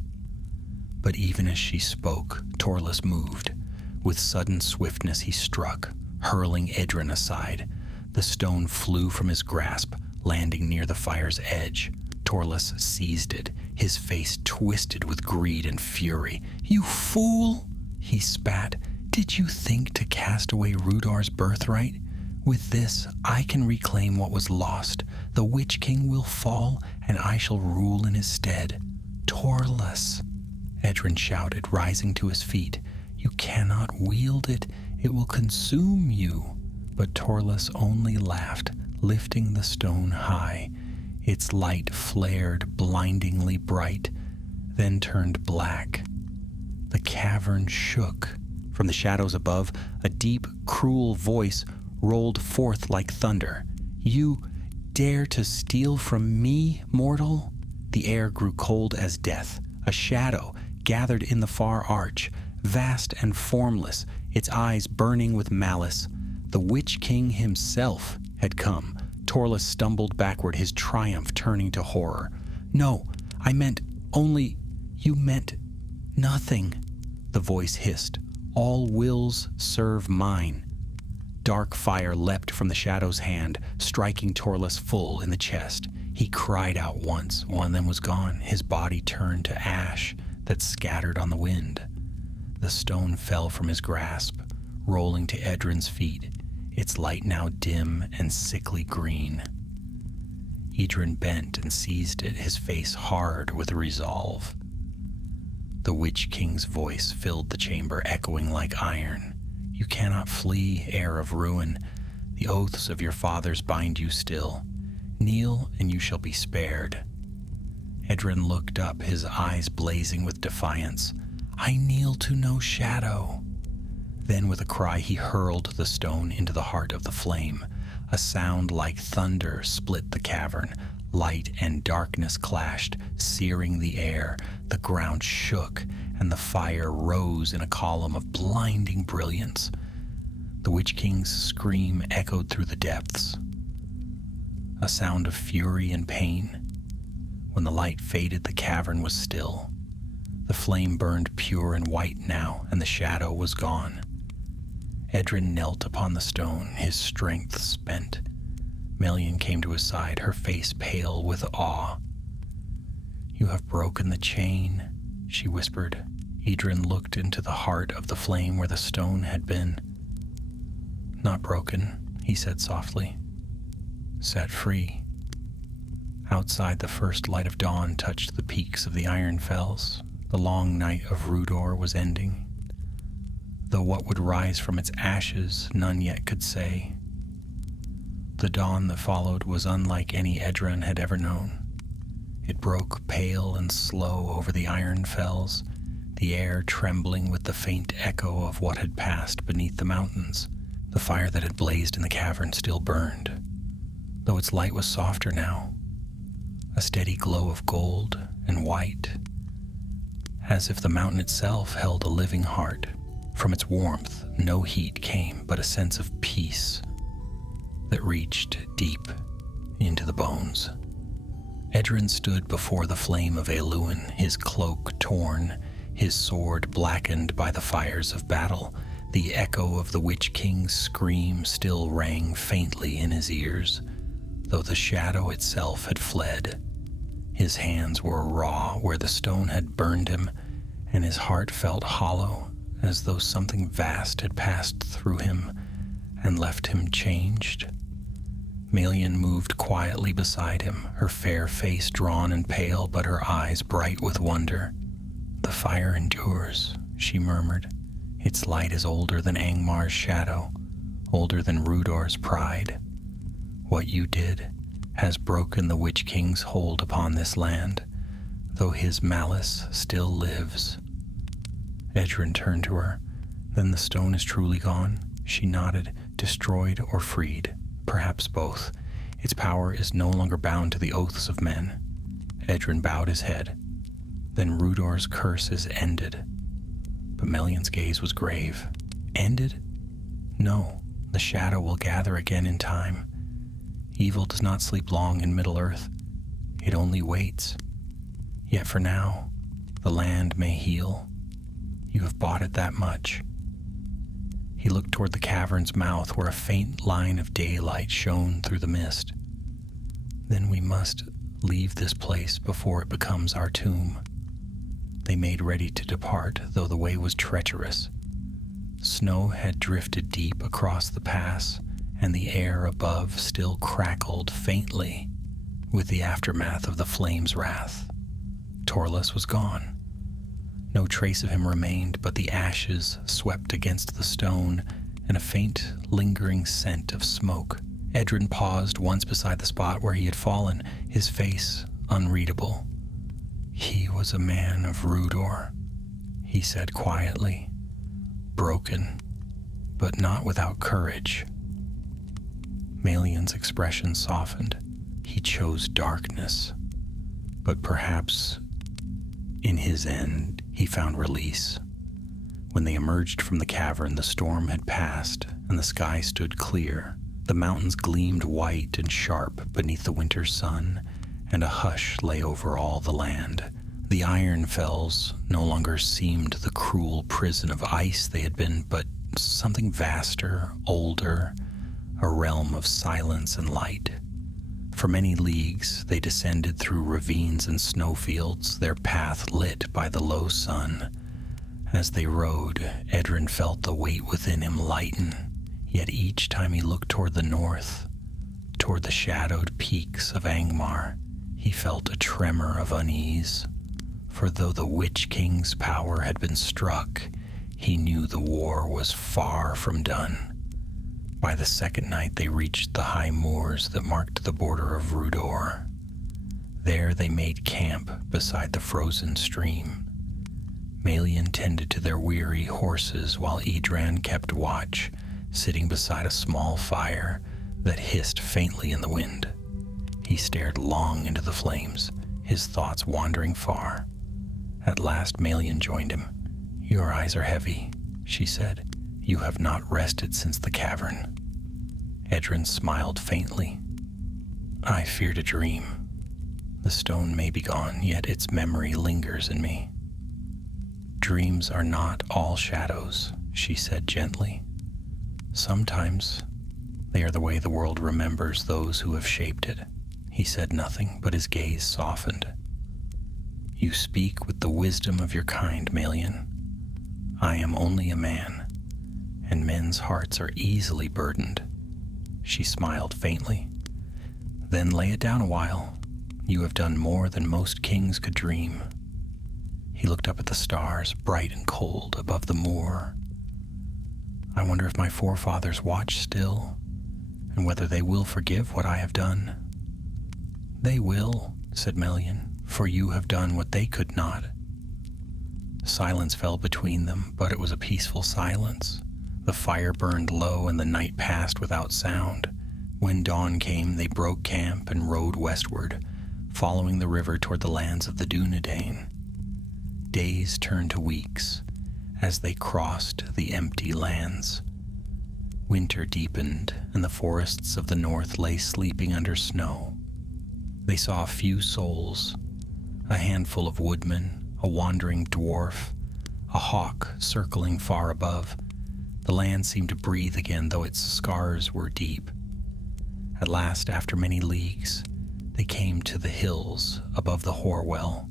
But even as she spoke, Torlus moved. With sudden swiftness he struck, hurling Edrin aside. The stone flew from his grasp, landing near the fire's edge. Torlus seized it, his face twisted with greed and fury. "You fool!" he spat. "Did you think to cast away Rhudaur's birthright? With this, I can reclaim what was lost. The Witch King will fall, and I shall rule in his stead." "Torlus!" Edrin shouted, rising to his feet. "You cannot wield it. It will consume you." But Torlus only laughed, lifting the stone high. Its light flared blindingly bright, then turned black. The cavern shook. From the shadows above, a deep, cruel voice rolled forth like thunder. "You dare to steal from me, mortal?" The air grew cold as death. A shadow gathered in the far arch, vast and formless, its eyes burning with malice. The Witch King himself had come. Torlus stumbled backward, his triumph turning to horror. "No, I meant only... You meant nothing," the voice hissed. "All wills serve mine." Dark fire leapt from the shadow's hand, striking Torlus full in the chest. He cried out once. One of them was gone. His body turned to ash that scattered on the wind. The stone fell from his grasp, rolling to Edrin's feet, its light now dim and sickly green. Edrin bent and seized it, his face hard with resolve. The Witch King's voice filled the chamber, echoing like iron. "You cannot flee, heir of ruin. The oaths of your fathers bind you still. Kneel, and you shall be spared." Edrin looked up, his eyes blazing with defiance. "I kneel to no shadow." Then with a cry he hurled the stone into the heart of the flame. A sound like thunder split the cavern. Light and darkness clashed, searing the air. The ground shook, and the fire rose in a column of blinding brilliance. The Witch King's scream echoed through the depths, a sound of fury and pain. When the light faded, the cavern was still. The flame burned pure and white now, and the shadow was gone. Edrin knelt upon the stone, his strength spent. Melian came to his side, her face pale with awe. "You have broken the chain," she whispered. Edrin looked into the heart of the flame where the stone had been. "Not broken," he said softly. "Set free." Outside, the first light of dawn touched the peaks of the Iron Fells. The long night of Rhudaur was ending, though what would rise from its ashes none yet could say. The dawn that followed was unlike any Edrin had ever known. It broke pale and slow over the Iron Fells, the air trembling with the faint echo of what had passed beneath the mountains. The fire that had blazed in the cavern still burned, though its light was softer now, a steady glow of gold and white, as if the mountain itself held a living heart. From its warmth, no heat came, but a sense of peace that reached deep into the bones. Edrin stood before the flame of Eluin, his cloak torn, his sword blackened by the fires of battle. The echo of the Witch King's scream still rang faintly in his ears, though the shadow itself had fled. His hands were raw where the stone had burned him, and his heart felt hollow, as though something vast had passed through him and left him changed. Melian moved quietly beside him, her fair face drawn and pale, but her eyes bright with wonder. "The fire endures," she murmured. "Its light is older than Angmar's shadow, older than Rhudaur's pride. What you did has broken the Witch King's hold upon this land, though his malice still lives." Edrin turned to her. "Then the stone is truly gone?" She nodded. "Destroyed or freed? Perhaps both. Its power is no longer bound to the oaths of men." Edrin bowed his head. "Then Rhudaur's curse is ended." But Melian's gaze was grave. "Ended? No, the shadow will gather again in time. Evil does not sleep long in Middle-earth. It only waits. Yet for now, the land may heal. You have bought it that much." He looked toward the cavern's mouth where a faint line of daylight shone through the mist. "Then we must leave this place before it becomes our tomb." They made ready to depart, though the way was treacherous. Snow had drifted deep across the pass, and the air above still crackled faintly with the aftermath of the flame's wrath. Torlus was gone. No trace of him remained, but the ashes swept against the stone and a faint, lingering scent of smoke. Edrin paused once beside the spot where he had fallen, his face unreadable. "He was a man of Rhudaur," he said quietly. "Broken, but not without courage." Melian's expression softened. "He chose darkness, but perhaps In his end, he found release. When they emerged from the cavern, the storm had passed and the sky stood clear. The mountains gleamed white and sharp beneath the winter sun, and a hush lay over all the land. The iron fells no longer seemed the cruel prison of ice they had been, but something vaster, older, a realm of silence and light. For many leagues they descended through ravines and snowfields, their path lit by the low sun. As they rode, Edrin felt the weight within him lighten, yet each time he looked toward the north, toward the shadowed peaks of Angmar, he felt a tremor of unease. For though the Witch King's power had been struck, he knew the war was far from done. By the second night they reached the high moors that marked the border of Rhudaur. There they made camp beside the frozen stream. Melian tended to their weary horses while Idran kept watch, sitting beside a small fire that hissed faintly in the wind. He stared long into the flames, his thoughts wandering far. At last Melian joined him. "Your eyes are heavy," she said. "You have not rested since the cavern." Edrin smiled faintly. "I feared a dream. The stone may be gone, yet its memory lingers in me." "Dreams are not all shadows," she said gently. "Sometimes they are the way the world remembers those who have shaped it." He said nothing, but his gaze softened. "You speak with the wisdom of your kind, Melian. I am only a man, and men's hearts are easily burdened." She smiled faintly. "Then lay it down a while. You have done more than most kings could dream." He looked up at the stars, bright and cold, above the moor. "I wonder if my forefathers watch still, and whether they will forgive what I have done." "They will," said Melian, "for you have done what they could not." Silence fell between them, but it was a peaceful silence. The fire burned low and the night passed without sound. When dawn came, they broke camp and rode westward, following the river toward the lands of the Dunedain. Days turned to weeks as they crossed the empty lands. Winter deepened, and the forests of the north lay sleeping under snow. They saw a few souls, a handful of woodmen, a wandering dwarf, a hawk circling far above. The land seemed to breathe again, though its scars were deep. At last, after many leagues, they came to the hills above the Horwell.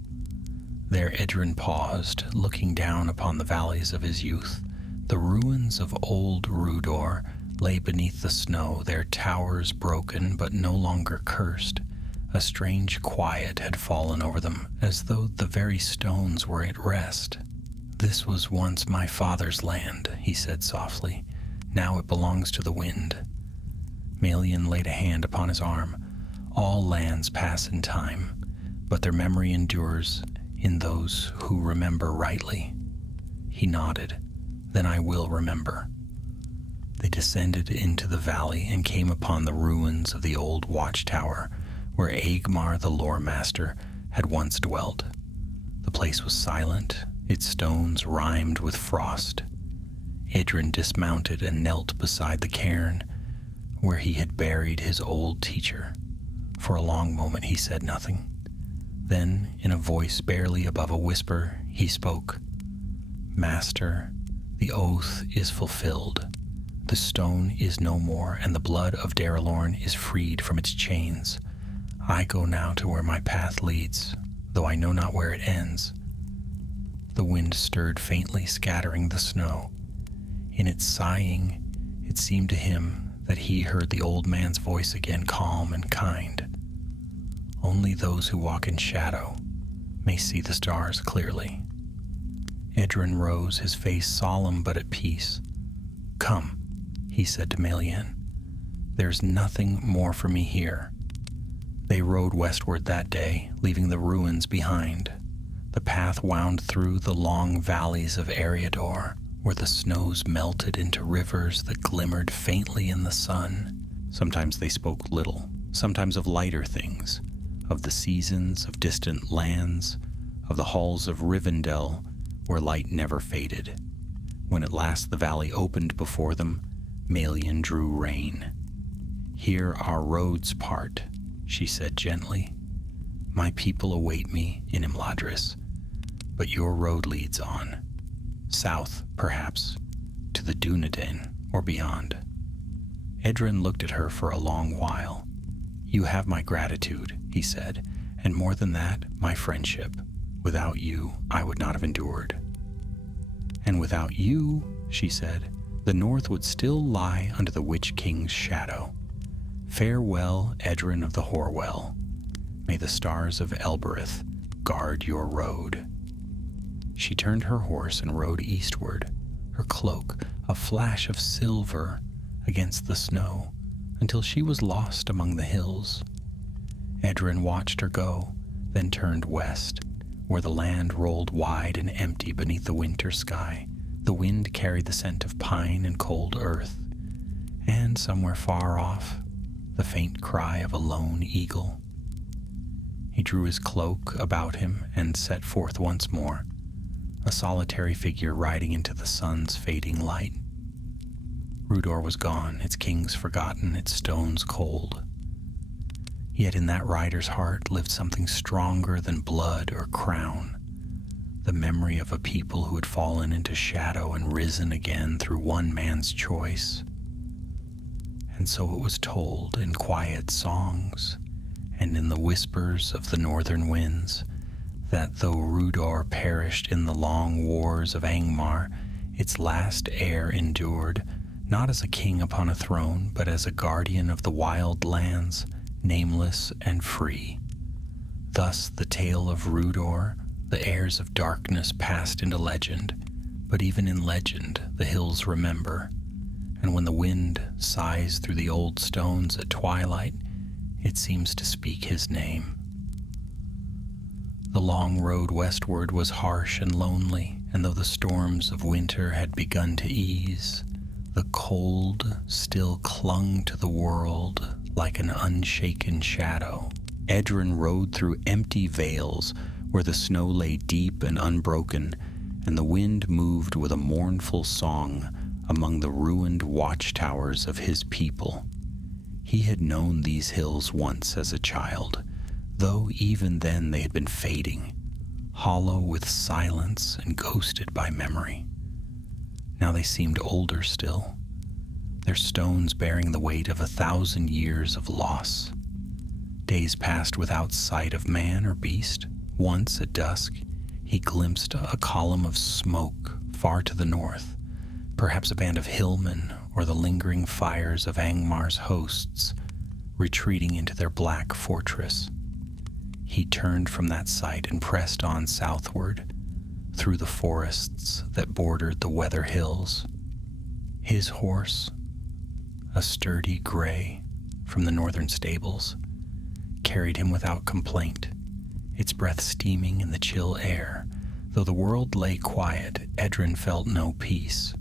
There Edrin paused, looking down upon the valleys of his youth. The ruins of old Rhudaur lay beneath the snow, their towers broken but no longer cursed. A strange quiet had fallen over them, as though the very stones were at rest. "This was once my father's land," he said softly. "Now it belongs to the wind." Melian laid a hand upon his arm. "All lands pass in time, but their memory endures in those who remember rightly." He nodded. "Then I will remember." They descended into the valley and came upon the ruins of the old watchtower, where Angmar the lore master had once dwelt. The place was silent, its stones rimed with frost. Edrin dismounted and knelt beside the cairn, where he had buried his old teacher. For a long moment he said nothing. Then, in a voice barely above a whisper, he spoke. "Master, the oath is fulfilled. The stone is no more, and the blood of Darelorn is freed from its chains. I go now to where my path leads, though I know not where it ends." The wind stirred faintly, scattering the snow. In its sighing, it seemed to him that he heard the old man's voice again, calm and kind. "Only those who walk in shadow may see the stars clearly." Edrin rose, his face solemn but at peace. "Come," he said to Melian. "There's nothing more for me here." They rode westward that day, leaving the ruins behind. The path wound through the long valleys of Eriador, where the snows melted into rivers that glimmered faintly in the sun. Sometimes they spoke little, sometimes of lighter things, of the seasons, of distant lands, of the halls of Rivendell where light never faded. When at last the valley opened before them, Melian drew rein. "Here our roads part," she said gently. "My people await me in Imladris, but your road leads on, south, perhaps, to the Dunedain or beyond." Edrin looked at her for a long while. "You have my gratitude," he said, "and more than that, my friendship. Without you, I would not have endured." "And without you," she said, "the north would still lie under the Witch King's shadow. Farewell, Edrin of the Horwell. May the stars of Elbereth guard your road." She turned her horse and rode eastward, her cloak a flash of silver against the snow, until she was lost among the hills. Edrin watched her go, then turned west, where the land rolled wide and empty beneath the winter sky. The wind carried the scent of pine and cold earth, and somewhere far off, the faint cry of a lone eagle. He drew his cloak about him and set forth once more, a solitary figure riding into the sun's fading light. Rhudaur was gone, its kings forgotten, its stones cold. Yet in that rider's heart lived something stronger than blood or crown, the memory of a people who had fallen into shadow and risen again through one man's choice. And so it was told in quiet songs and in the whispers of the northern winds, that though Rhudaur perished in the long wars of Angmar, its last heir endured, not as a king upon a throne, but as a guardian of the wild lands, nameless and free. Thus the tale of Rhudaur, the heirs of darkness, passed into legend, but even in legend the hills remember, and when the wind sighs through the old stones at twilight, it seems to speak his name. The long road westward was harsh and lonely, and though the storms of winter had begun to ease, the cold still clung to the world like an unshaken shadow. Edrin rode through empty vales where the snow lay deep and unbroken, and the wind moved with a mournful song among the ruined watchtowers of his people. He had known these hills once as a child, though even then they had been fading, hollow with silence and ghosted by memory. Now they seemed older still, their stones bearing the weight of 1,000 years of loss. Days passed without sight of man or beast. Once at dusk, he glimpsed a column of smoke far to the north, perhaps a band of hillmen or the lingering fires of Angmar's hosts retreating into their black fortress. He turned from that sight and pressed on southward through the forests that bordered the Weather Hills. His horse, a sturdy gray from the northern stables, carried him without complaint, its breath steaming in the chill air. Though the world lay quiet, Edrin felt no peace.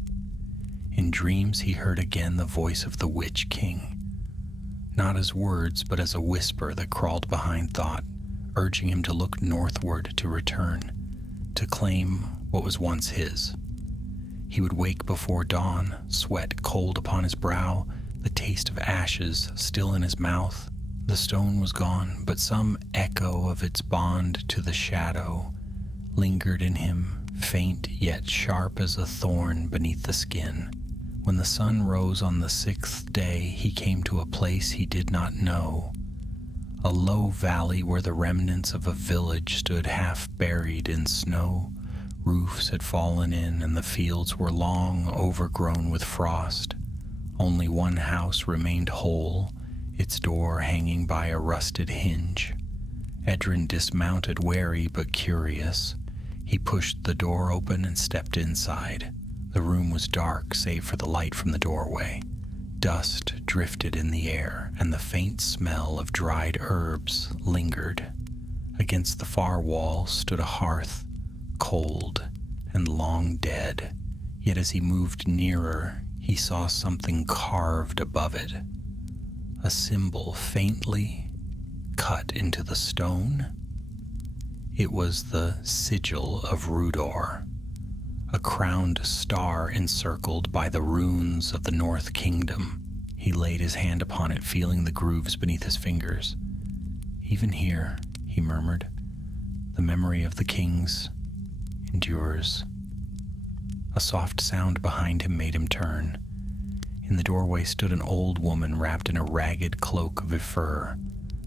In dreams he heard again the voice of the Witch King, not as words but as a whisper that crawled behind thought, urging him to look northward, to return, to claim what was once his. He would wake before dawn, sweat cold upon his brow, the taste of ashes still in his mouth. The stone was gone, but some echo of its bond to the shadow lingered in him, faint yet sharp as a thorn beneath the skin. When the sun rose on the 6th day, he came to a place he did not know, a low valley where the remnants of a village stood half buried in snow. Roofs had fallen in, and the fields were long overgrown with frost. Only one house remained whole, its door hanging by a rusted hinge. Edrin dismounted, wary but curious. He pushed the door open and stepped inside. The room was dark save for the light from the doorway. Dust drifted in the air, and the faint smell of dried herbs lingered. Against the far wall stood a hearth, cold and long dead. Yet as he moved nearer, he saw something carved above it. A symbol faintly cut into the stone. It was the sigil of Rhudaur, a crowned star encircled by the runes of the North Kingdom. He laid his hand upon it, feeling the grooves beneath his fingers. "Even here," he murmured, "the memory of the kings endures." A soft sound behind him made him turn. In the doorway stood an old woman wrapped in a ragged cloak of fur.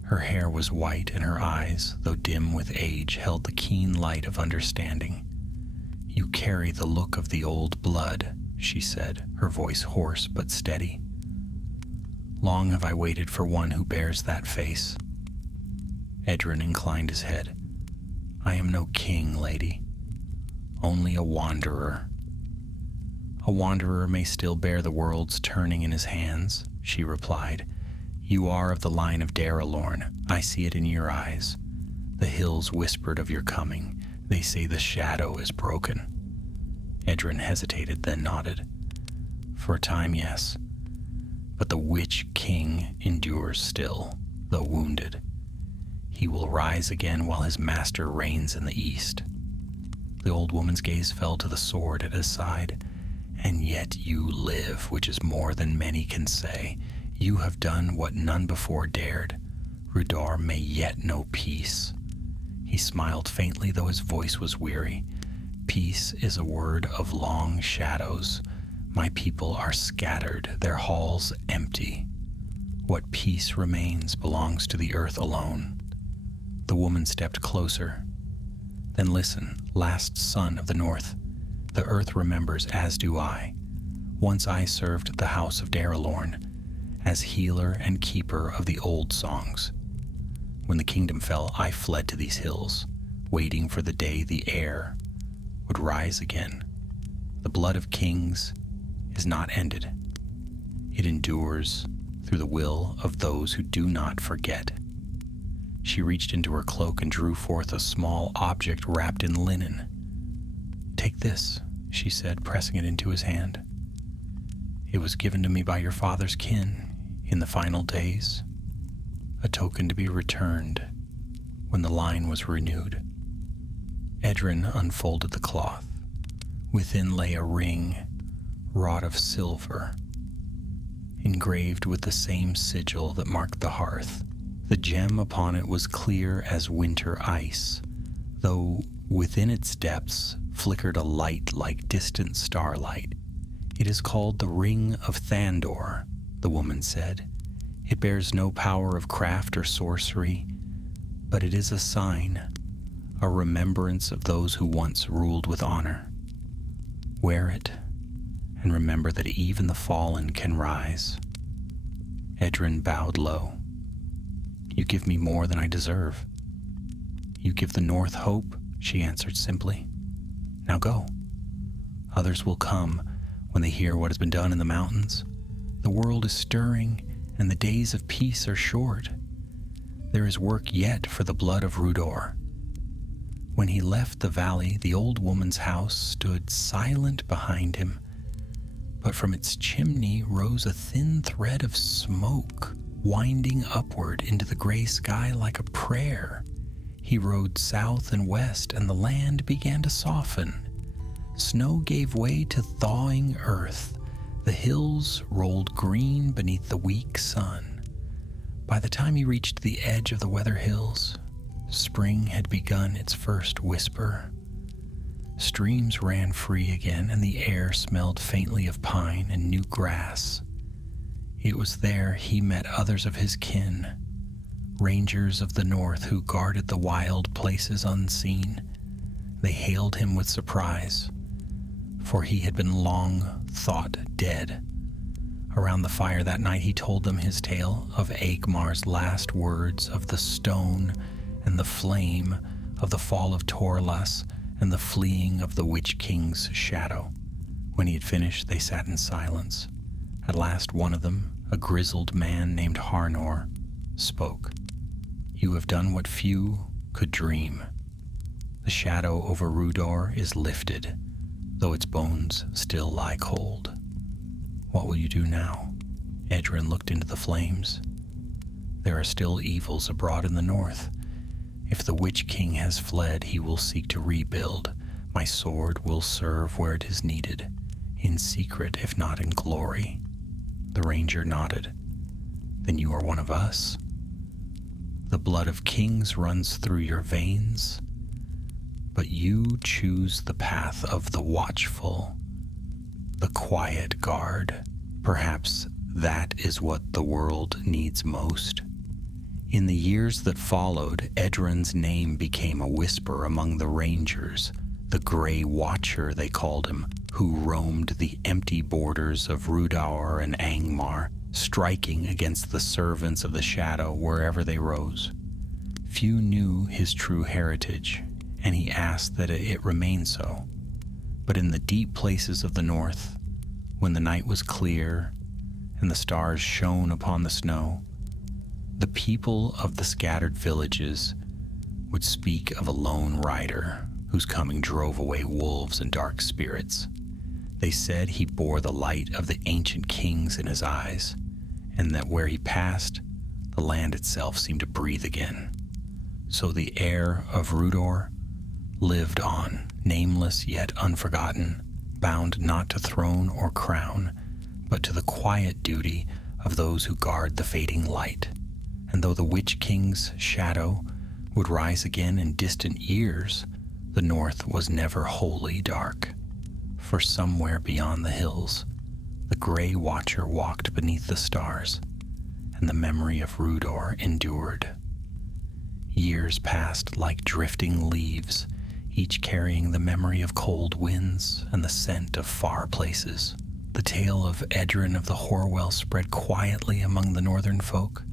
Her hair was white, and her eyes, though dim with age, held the keen light of understanding. "You carry the look of the old blood," she said, her voice hoarse but steady. "Long have I waited for one who bears that face." Edrin inclined his head. "I am no king, lady, only a wanderer." "A wanderer may still bear the world's turning in his hands," she replied. "You are of the line of Daralorn. I see it in your eyes. The hills whispered of your coming. They say the shadow is broken." Edrin hesitated, then nodded. "For a time, yes. But the Witch King endures still, though wounded. He will rise again while his master reigns in the east." The old woman's gaze fell to the sword at his side. "And yet you live, which is more than many can say. You have done what none before dared. Rhudaur may yet know peace." He smiled faintly, though his voice was weary. "Peace is a word of long shadows. My people are scattered, their halls empty. What peace remains belongs to the earth alone." The woman stepped closer. "Then listen, last son of the North. The earth remembers, as do I. Once I served the house of Daralorn as healer and keeper of the old songs. When the kingdom fell, I fled to these hills, waiting for the day the heir would rise again. The blood of kings is not ended. It endures through the will of those who do not forget." She reached into her cloak and drew forth a small object wrapped in linen. "Take this," she said, pressing it into his hand. "It was given to me by your father's kin in the final days, a token to be returned when the line was renewed." Edrin unfolded the cloth. Within lay a ring wrought of silver, engraved with the same sigil that marked the hearth. The gem upon it was clear as winter ice, though within its depths flickered a light like distant starlight. "It is called the Ring of Thandor," the woman said. "It bears no power of craft or sorcery, but it is a sign, a remembrance of those who once ruled with honor. Wear it, and remember that even the fallen can rise." Edrin bowed low. "You give me more than I deserve." "You give the North hope," she answered simply. "Now go. Others will come when they hear what has been done in the mountains. The world is stirring, and the days of peace are short. There is work yet for the blood of Rhudaur." When he left the valley, the old woman's house stood silent behind him, but from its chimney rose a thin thread of smoke, winding upward into the gray sky like a prayer. He rode south and west, and the land began to soften. Snow gave way to thawing earth. The hills rolled green beneath the weak sun. By the time he reached the edge of the Weather Hills, spring had begun its first whisper. Streams ran free again, and the air smelled faintly of pine and new grass. It was there he met others of his kin, rangers of the north who guarded the wild places unseen. They hailed him with surprise, for he had been long thought dead. Around the fire that night he told them his tale of Aegmar's last words, of the stone and the flame, of the fall of Torlas and the fleeing of the Witch King's shadow. When he had finished, they sat in silence. At last one of them, a grizzled man named Harnor, spoke. "You have done what few could dream. The shadow over Rhudaur is lifted, though its bones still lie cold. What will you do now?" Edrin looked into the flames. "There are still evils abroad in the north. If the Witch King has fled, he will seek to rebuild. My sword will serve where it is needed, in secret if not in glory." The ranger nodded. "Then you are one of us. The blood of kings runs through your veins, but you choose the path of the watchful, the quiet guard. Perhaps that is what the world needs most." In the years that followed, Edrin's name became a whisper among the rangers, the Grey Watcher they called him, who roamed the empty borders of Rhudaur and Angmar, striking against the servants of the shadow wherever they rose. Few knew his true heritage, and he asked that it remain so. But in the deep places of the north, when the night was clear and the stars shone upon the snow, the people of the scattered villages would speak of a lone rider whose coming drove away wolves and dark spirits. They said he bore the light of the ancient kings in his eyes, and that where he passed, the land itself seemed to breathe again. So the heir of Rhudaur lived on, nameless yet unforgotten, bound not to throne or crown, but to the quiet duty of those who guard the fading light. And though the Witch King's shadow would rise again in distant years, the north was never wholly dark. For somewhere beyond the hills, the Grey Watcher walked beneath the stars, and the memory of Rhudaur endured. Years passed like drifting leaves, each carrying the memory of cold winds and the scent of far places. The tale of Edrin of the Horwell spread quietly among the northern folk,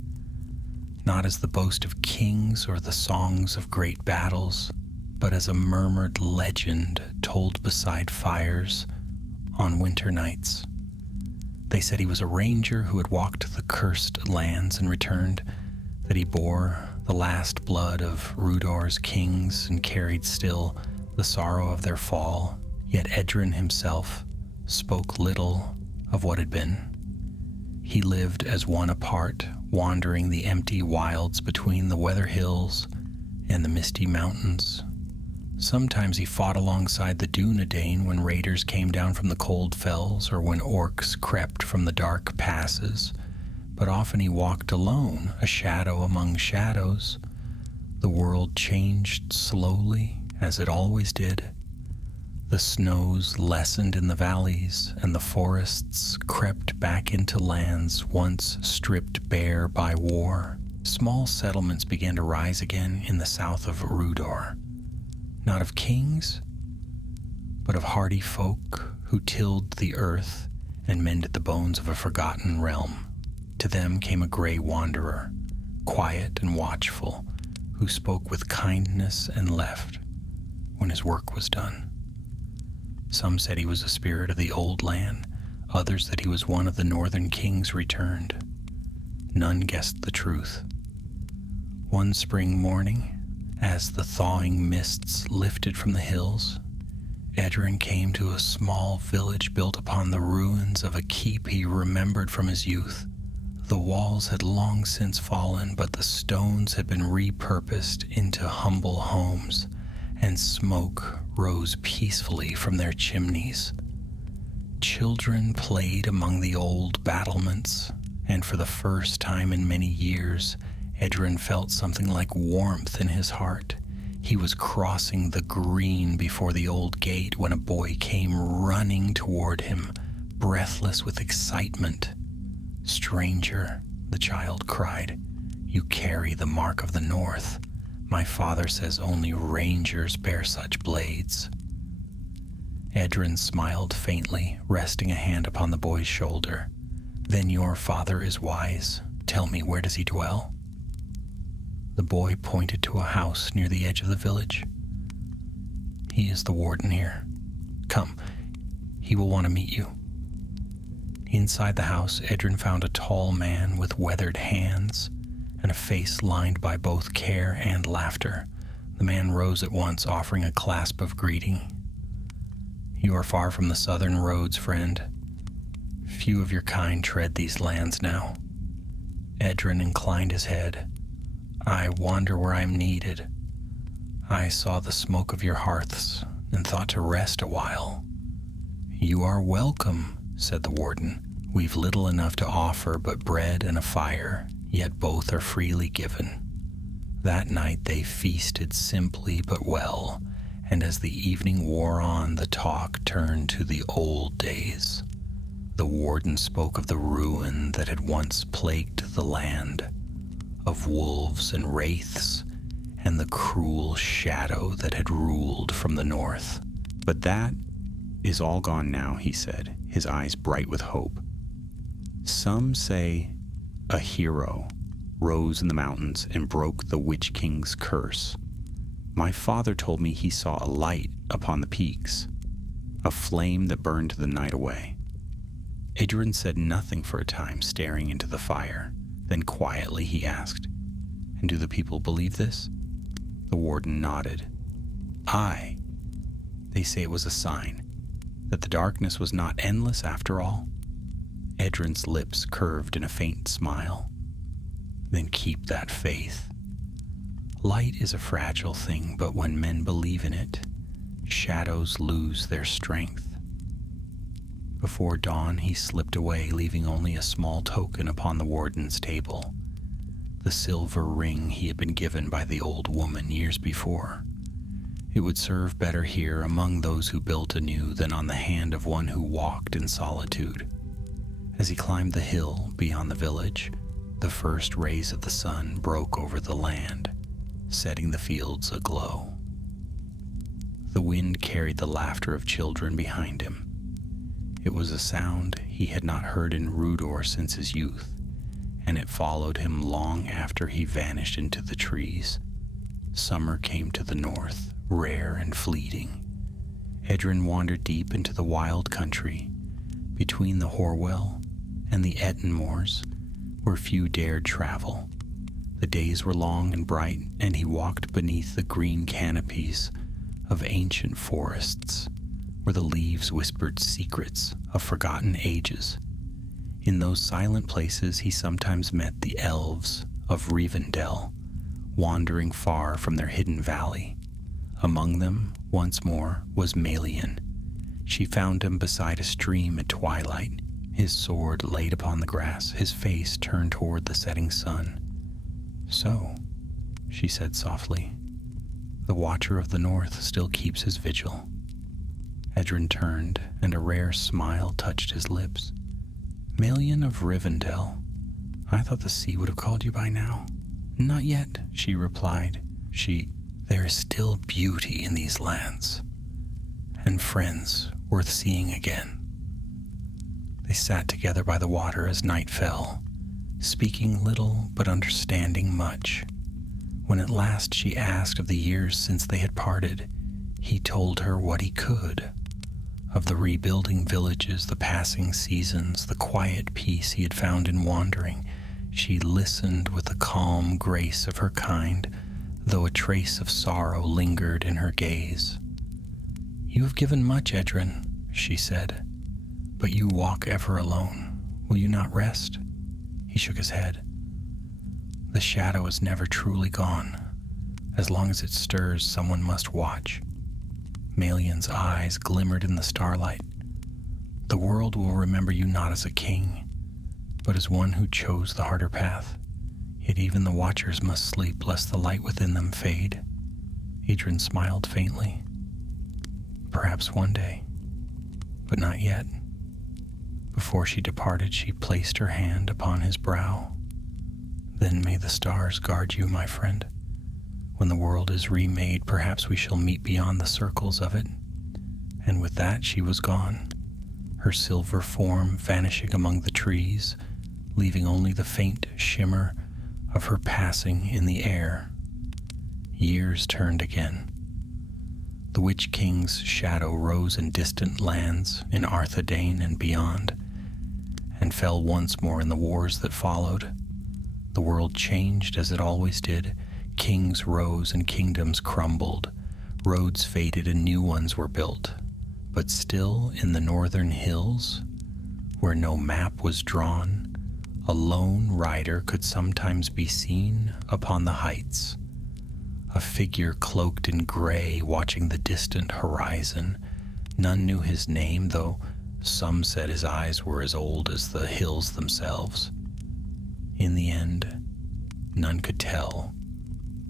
not as the boast of kings or the songs of great battles, but as a murmured legend told beside fires on winter nights. They said he was a ranger who had walked the cursed lands and returned, that he bore the last blood of Rhudaur's kings and carried still the sorrow of their fall. Yet Edrin himself spoke little of what had been. He lived as one apart, wandering the empty wilds between the weather hills and the misty mountains. Sometimes he fought alongside the Dunedain when raiders came down from the cold fells or when orcs crept from the dark passes, but often he walked alone, a shadow among shadows. The world changed slowly, as it always did. The snows lessened in the valleys, and the forests crept back into lands once stripped bare by war. Small settlements began to rise again in the south of Rhudaur, not of kings, but of hardy folk who tilled the earth and mended the bones of a forgotten realm. To them came a gray wanderer, quiet and watchful, who spoke with kindness and left when his work was done. Some said he was a spirit of the old land, others that he was one of the northern kings returned. None guessed the truth. One spring morning, as the thawing mists lifted from the hills, Edrin came to a small village built upon the ruins of a keep he remembered from his youth. The walls had long since fallen, but the stones had been repurposed into humble homes, and smoke rose peacefully from their chimneys. Children played among the old battlements, and for the first time in many years, Edrin felt something like warmth in his heart. He was crossing the green before the old gate when a boy came running toward him, breathless with excitement. "Stranger," the child cried, "you carry the mark of the north. My father says only rangers bear such blades." Edrin smiled faintly, resting a hand upon the boy's shoulder. "Then your father is wise. Tell me, where does he dwell?" The boy pointed to a house near the edge of the village. "He is the warden here. Come, he will want to meet you." Inside the house, Edrin found a tall man with weathered hands and a face lined by both care and laughter. The man rose at once, offering a clasp of greeting. "You are far from the southern roads, friend. Few of your kind tread these lands now." Edrin inclined his head. "I wander where I am needed. I saw the smoke of your hearths and thought to rest a while." "You are welcome," said the warden. "We've little enough to offer but bread and a fire, yet both are freely given." That night they feasted simply but well, and as the evening wore on, the talk turned to the old days. The warden spoke of the ruin that had once plagued the land, of wolves and wraiths, and the cruel shadow that had ruled from the north. "But that is all gone now," he said, his eyes bright with hope. "Some say a hero rose in the mountains and broke the Witch King's curse. My father told me he saw a light upon the peaks, a flame that burned the night away." Adrian said nothing for a time, staring into the fire. Then quietly he asked, "And do the people believe this?" The warden nodded. "Aye. They say it was a sign that the darkness was not endless after all." Edrin's lips curved in a faint smile. "Then keep that faith. Light is a fragile thing, but when men believe in it, shadows lose their strength." Before dawn, he slipped away, leaving only a small token upon the warden's table, the silver ring he had been given by the old woman years before. It would serve better here among those who built anew than on the hand of one who walked in solitude. As he climbed the hill beyond the village, the first rays of the sun broke over the land, setting the fields aglow. The wind carried the laughter of children behind him. It was a sound he had not heard in Rhudaur since his youth, and it followed him long after he vanished into the trees. Summer came to the north, rare and fleeting. Edrin wandered deep into the wild country, between the Horwell and the Eton moors, where few dared travel. The days were long and bright, and he walked beneath the green canopies of ancient forests, where the leaves whispered secrets of forgotten ages. In those silent places he sometimes met the elves of Rivendell, wandering far from their hidden valley. Among them, once more, was Melian. She found him beside a stream at twilight, his sword laid upon the grass, his face turned toward the setting sun. "So," she said softly, "the Watcher of the North still keeps his vigil." Edrin turned, and a rare smile touched his lips. "Melian of Rivendell, I thought the sea would have called you by now." "Not yet," she replied. "There is still beauty in these lands, and friends worth seeing again." They sat together by the water as night fell, speaking little but understanding much. When at last she asked of the years since they had parted, he told her what he could. Of the rebuilding villages, the passing seasons, the quiet peace he had found in wandering. She listened with the calm grace of her kind, though a trace of sorrow lingered in her gaze. "You have given much, Edrin," she said, "but you walk ever alone. Will you not rest?" He shook his head. "The shadow is never truly gone. As long as it stirs, someone must watch." Melian's eyes glimmered in the starlight. "The world will remember you not as a king, but as one who chose the harder path. Yet even the watchers must sleep, lest the light within them fade." Adrian smiled faintly. "Perhaps one day, but not yet." Before she departed, she placed her hand upon his brow. "Then may the stars guard you, my friend. When the world is remade, perhaps we shall meet beyond the circles of it." And with that she was gone, her silver form vanishing among the trees, leaving only the faint shimmer of her passing in the air. Years turned again. The Witch King's shadow rose in distant lands, in Arthedain and beyond, and fell once more in the wars that followed. The world changed as it always did. Kings rose and kingdoms crumbled. Roads faded and new ones were built. But still in the northern hills, where no map was drawn, a lone rider could sometimes be seen upon the heights. a figure cloaked in gray watching the distant horizon. None knew his name, though some said his eyes were as old as the hills themselves. In the end, none could tell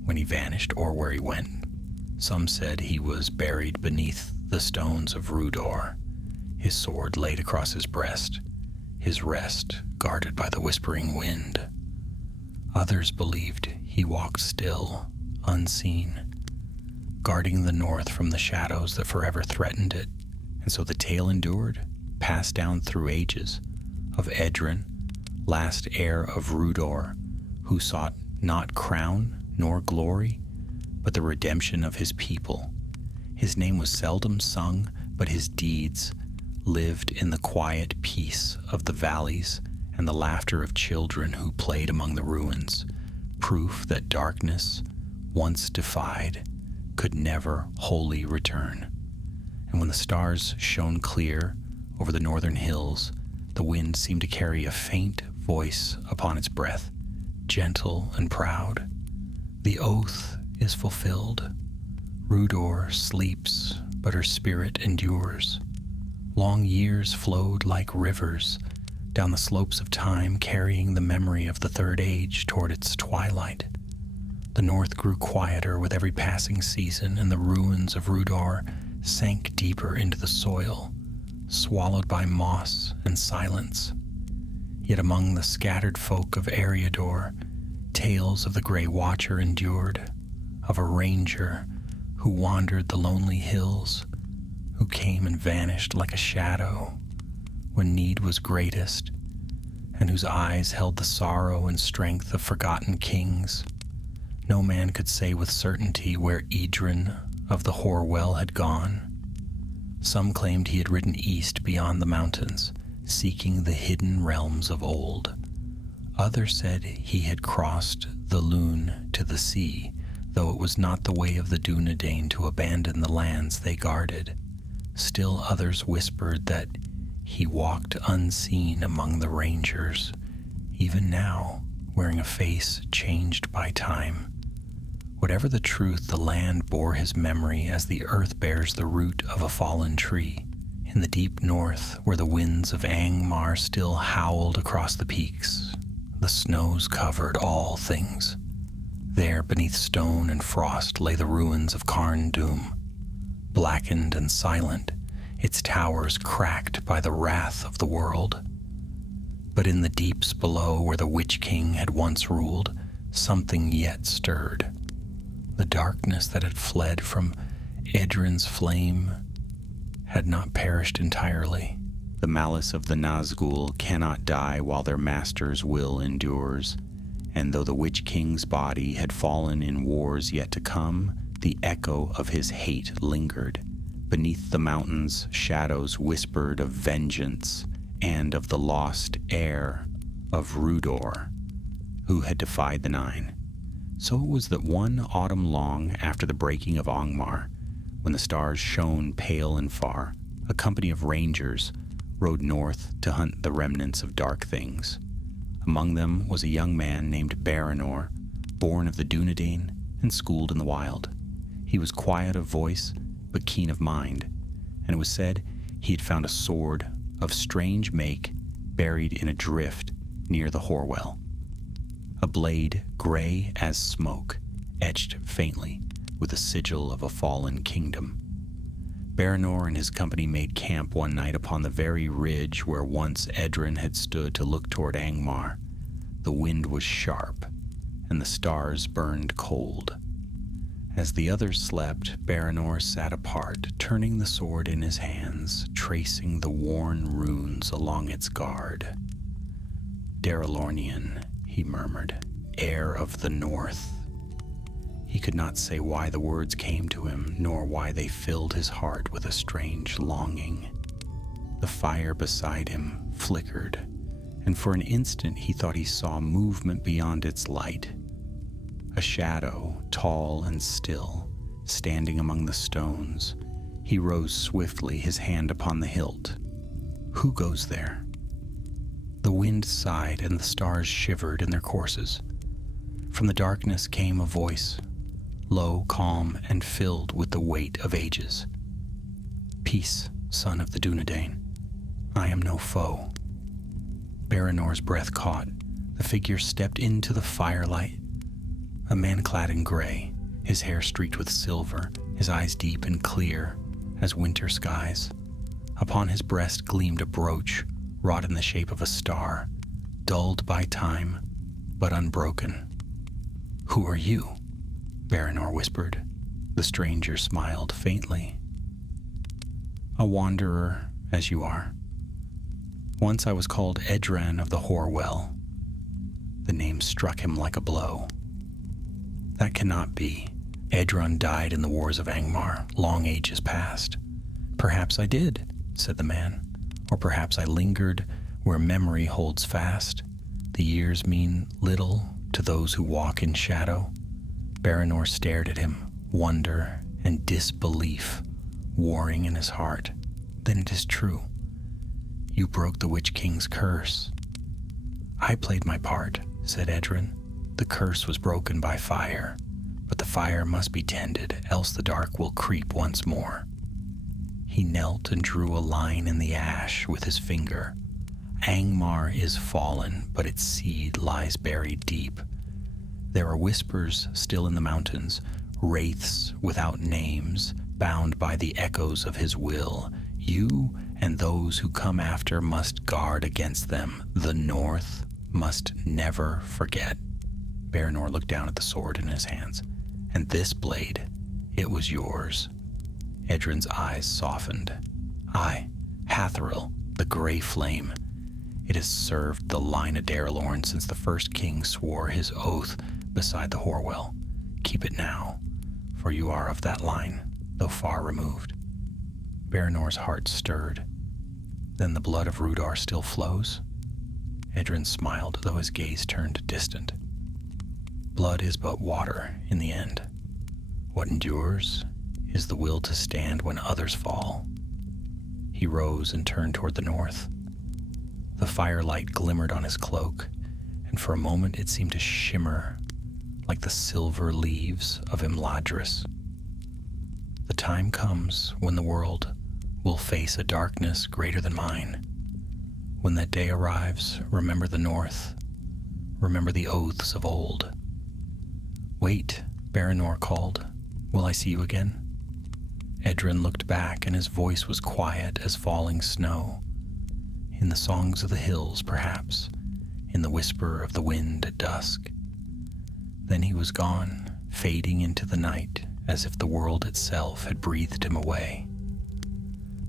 when he vanished or where he went. Some said he was buried beneath the stones of Rhudaur, his sword laid across his breast, his rest guarded by the whispering wind. Others believed he walked still, unseen, guarding the north from the shadows that forever threatened it. And so the tale endured, passed down through ages, of Edrin, last heir of Rhudaur, who sought not crown nor glory, but the redemption of his people. His name was seldom sung, but his deeds lived in the quiet peace of the valleys and the laughter of children who played among the ruins, proof that darkness, once defied, could never wholly return. And when the stars shone clear over the northern hills, the wind seemed to carry a faint voice upon its breath, gentle and proud. The oath is fulfilled. Rhudaur sleeps, but her spirit endures. Long years flowed like rivers down the slopes of time, carrying the memory of the Third Age toward its twilight. The north grew quieter with every passing season, and the ruins of Rhudaur sank deeper into the soil, swallowed by moss and silence. Yet among the scattered folk of Eriador, tales of the Grey Watcher endured, of a ranger who wandered the lonely hills, who came and vanished like a shadow when need was greatest, and whose eyes held the sorrow and strength of forgotten kings. No man could say with certainty where Edrin of the Horwell had gone. Some claimed he had ridden east beyond the mountains, seeking the hidden realms of old. Others said he had crossed the Lune to the sea, though it was not the way of the Dunedain to abandon the lands they guarded. Still others whispered that he walked unseen among the rangers, even now wearing a face changed by time. Whatever the truth, the land bore his memory as the earth bears the root of a fallen tree. In the deep north, where the winds of Angmar still howled across the peaks, the snows covered all things. There, beneath stone and frost, lay the ruins of Carn Dûm, blackened and silent, its towers cracked by the wrath of the world. But in the deeps below, where the Witch King had once ruled, something yet stirred. The darkness that had fled from Edrin's flame had not perished entirely. The malice of the Nazgul cannot die while their master's will endures, and though the Witch King's body had fallen in wars yet to come, the echo of his hate lingered. Beneath the mountains, shadows whispered of vengeance and of the lost heir of Rhudaur, who had defied the Nine. So it was that one autumn long after the breaking of Angmar, when the stars shone pale and far, a company of rangers rode north to hunt the remnants of dark things. Among them was a young man named Baranor, born of the Dunedain and schooled in the wild. He was quiet of voice, but keen of mind, and it was said he had found a sword of strange make buried in a drift near the Horwell. A blade gray as smoke, etched faintly with the sigil of a fallen kingdom. Baranor and his company made camp one night upon the very ridge where once Edrin had stood to look toward Angmar. The wind was sharp, and the stars burned cold. As the others slept, Baranor sat apart, turning the sword in his hands, tracing the worn runes along its guard. Daralornian, he murmured, heir of the north. He could not say why the words came to him, nor why they filled his heart with a strange longing. The fire beside him flickered, and for an instant he thought he saw movement beyond its light. A shadow, tall and still, standing among the stones. He rose swiftly, his hand upon the hilt. Who goes there? The wind sighed and the stars shivered in their courses. From the darkness came a voice. low, calm, and filled with the weight of ages. Peace, son of the Dunedain. I am no foe. Baranor's breath caught. The figure stepped into the firelight. A man clad in gray, his hair streaked with silver, his eyes deep and clear as winter skies. Upon his breast gleamed a brooch, wrought in the shape of a star, dulled by time, but unbroken. Who are you? Baranor whispered. The stranger smiled faintly. A wanderer, as you are. Once I was called Edran of the Horwell. The name struck him like a blow. That cannot be. Edran died in the wars of Angmar, long ages past. Perhaps I did, said the man. Or perhaps I lingered where memory holds fast. The years mean little to those who walk in shadow. Baranor stared at him, wonder and disbelief warring in his heart. Then it is true. You broke the Witch King's curse. I played my part, said Edran. The curse was broken by fire, but the fire must be tended, else the dark will creep once more. He knelt and drew a line in the ash with his finger. Angmar is fallen, but its seed lies buried deep. There are whispers still in the mountains, wraiths without names, bound by the echoes of his will. You and those who come after must guard against them. The North must never forget. Baranor looked down at the sword in his hands. And this blade, it was yours. Edrin's eyes softened. I, Hatheril, the Grey Flame. It has served the line of Darelorn since the first king swore his oath beside the Horwell. Keep it now, for you are of that line, though far removed. Baranor's heart stirred. Then the blood of Rhudaur still flows? Edrin smiled, though his gaze turned distant. Blood is but water in the end. What endures is the will to stand when others fall. He rose and turned toward the north. The firelight glimmered on his cloak, and for a moment it seemed to shimmer like the silver leaves of Imladris. The time comes when the world will face a darkness greater than mine. When that day arrives, remember the North. Remember the oaths of old. Wait, Baranor called. Will I see you again? Edrin looked back, and his voice was quiet as falling snow. In the songs of the hills, perhaps, in the whisper of the wind at dusk. Then he was gone, fading into the night, as if the world itself had breathed him away.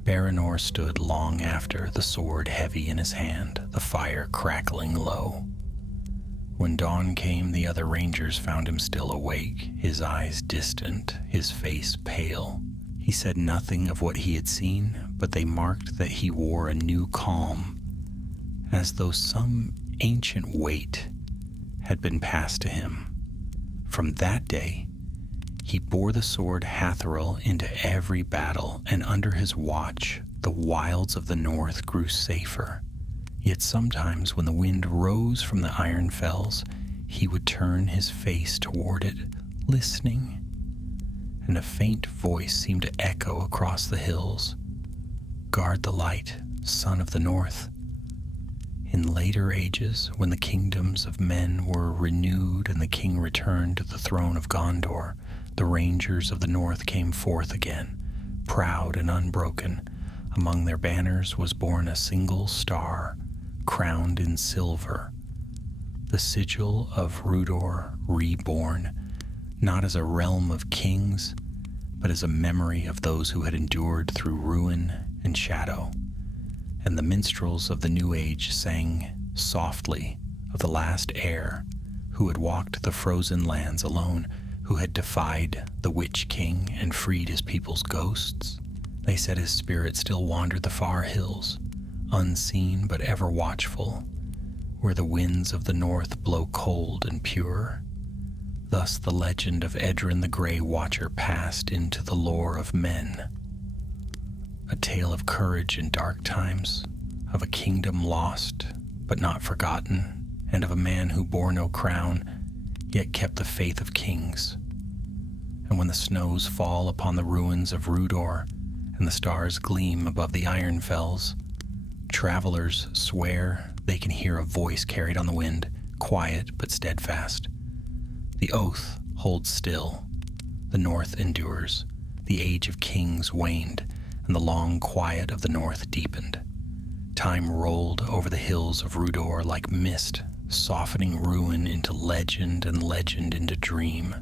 Baranor stood long after, the sword heavy in his hand, the fire crackling low. When dawn came, the other rangers found him still awake, his eyes distant, his face pale. He said nothing of what he had seen, but they marked that he wore a new calm, as though some ancient weight had been passed to him. From that day, he bore the sword Hatheril into every battle, and under his watch, the wilds of the north grew safer. Yet sometimes when the wind rose from the iron fells, he would turn his face toward it, listening, and a faint voice seemed to echo across the hills. Guard the light, son of the north. In later ages, when the kingdoms of men were renewed and the king returned to the throne of Gondor, the rangers of the north came forth again, proud and unbroken. Among their banners was borne a single star, crowned in silver, the sigil of Rhudaur reborn, not as a realm of kings, but as a memory of those who had endured through ruin and shadow. And the minstrels of the new age sang softly of the last heir who had walked the frozen lands alone, who had defied the Witch King and freed his people's ghosts. They said his spirit still wandered the far hills, unseen but ever watchful, where the winds of the north blow cold and pure. Thus the legend of Edrin the Grey Watcher passed into the lore of men. A tale of courage in dark times, of a kingdom lost but not forgotten, and of a man who bore no crown, yet kept the faith of kings. and when the snows fall upon the ruins of Rhudaur and the stars gleam above the iron fells, travelers swear they can hear a voice carried on the wind, quiet but steadfast. The oath holds still. The north endures. The age of kings waned, and the long quiet of the north deepened. Time rolled over the hills of Rhudaur like mist, softening ruin into legend and legend into dream.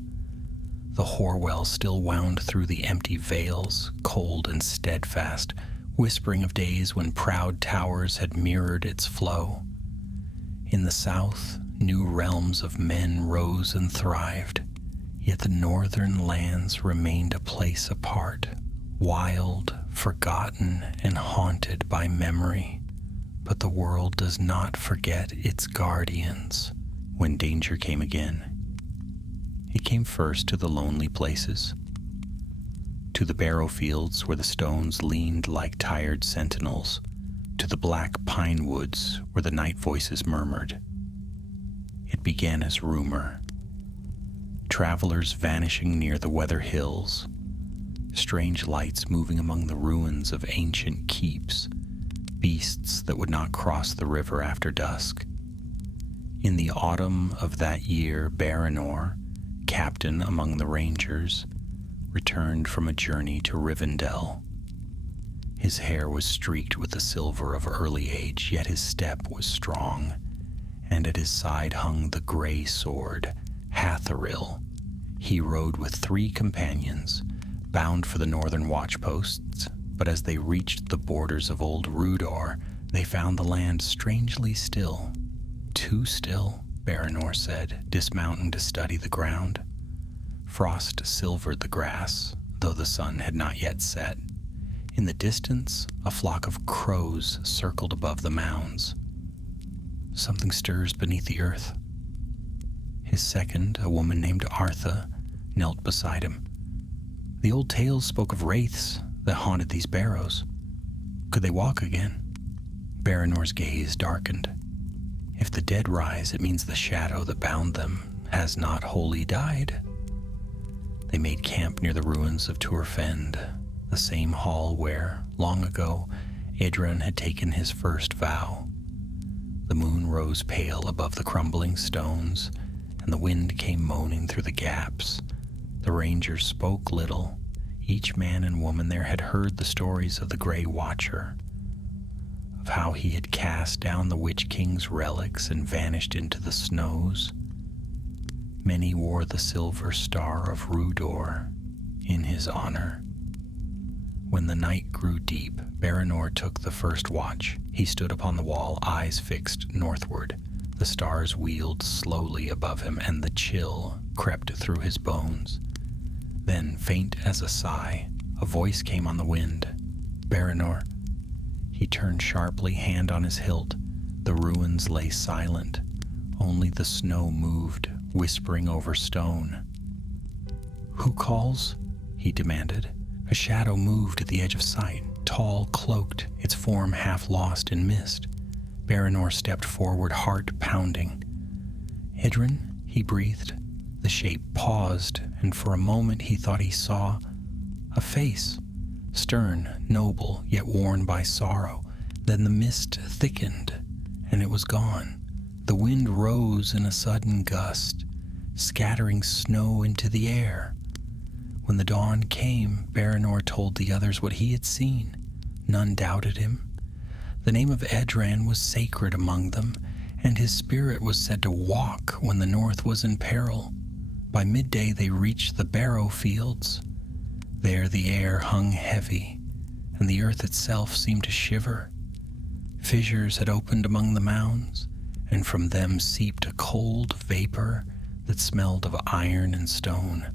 The Horwell still wound through the empty vales, cold and steadfast, whispering of days when proud towers had mirrored its flow. In the south, new realms of men rose and thrived, yet the northern lands remained a place apart, wild, forgotten, and haunted by memory. But the world does not forget its guardians. When danger came again, it came first to the lonely places, to the barrow fields where the stones leaned like tired sentinels, to the black pine woods where the night voices murmured. It began as rumor. Travelers vanishing near the weather hills, strange lights moving among the ruins of ancient keeps, beasts that would not cross the river after dusk. In the autumn of that year, Baranor, captain among the rangers, returned from a journey to Rivendell. His hair was streaked with the silver of early age, yet his step was strong, and at his side hung the gray sword, Hatheril. He rode with 3 companions, bound for the northern watchposts, but as they reached the borders of old Rhudaur, they found the land strangely still. Too still, Baranor said, dismounting to study the ground. Frost silvered the grass, though the sun had not yet set. In the distance, a flock of crows circled above the mounds. Something stirs beneath the earth. His second, a woman named Artha, knelt beside him. The old tales spoke of wraiths that haunted these barrows. Could they walk again? Baranor's gaze darkened. If the dead rise, it means the shadow that bound them has not wholly died. They made camp near the ruins of Turfend, the same hall where, long ago, Edron had taken his first vow. The moon rose pale above the crumbling stones, and the wind came moaning through the gaps. The rangers spoke little. Each man and woman there had heard the stories of the Grey Watcher, of how he had cast down the Witch King's relics and vanished into the snows. Many wore the silver star of Rhudaur in his honor. When the night grew deep, Baranor took the first watch. He stood upon the wall, eyes fixed northward. The stars wheeled slowly above him, and the chill crept through his bones. Then, faint as a sigh, a voice came on the wind. Baranor. He turned sharply, hand on his hilt. The ruins lay silent. Only the snow moved, whispering over stone. "Who calls?" he demanded. A shadow moved at the edge of sight, tall, cloaked, its form half lost in mist. Baranor stepped forward, heart pounding. "Edron," he breathed. The shape paused, and for a moment he thought he saw a face, stern, noble, yet worn by sorrow. Then the mist thickened, and it was gone. The wind rose in a sudden gust, scattering snow into the air. When the dawn came, Baranor told the others what he had seen. None doubted him. The name of Edran was sacred among them, and his spirit was said to walk when the north was in peril. By midday they reached the barrow fields. There the air hung heavy, and the earth itself seemed to shiver. Fissures had opened among the mounds, and from them seeped a cold vapor that smelled of iron and stone.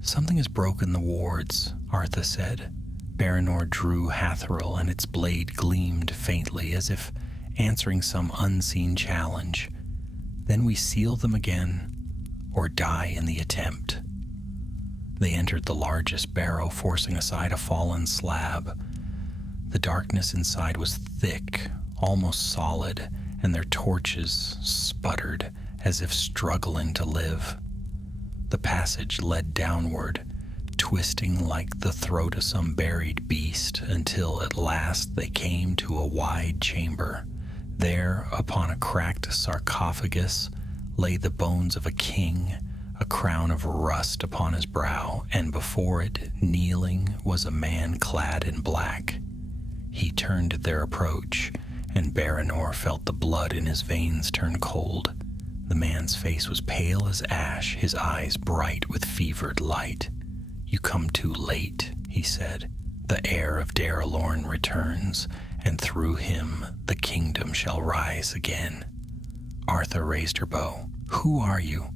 "Something has broken the wards," Artha said. Baranor drew Hatheril, and its blade gleamed faintly, as if answering some unseen challenge. "Then we seal them again, or die in the attempt." They entered the largest barrow, forcing aside a fallen slab. The darkness inside was thick, almost solid, and their torches sputtered as if struggling to live. The passage led downward, twisting like the throat of some buried beast, until at last they came to a wide chamber. There, upon a cracked sarcophagus, lay the bones of a king, a crown of rust upon his brow, and before it, kneeling, was a man clad in black. He turned at their approach, and Baranor felt the blood in his veins turn cold. The man's face was pale as ash, his eyes bright with fevered light. "You come too late," he said. "The heir of Darelorn returns, and through him the kingdom shall rise again." Artha raised her bow. "Who are you?"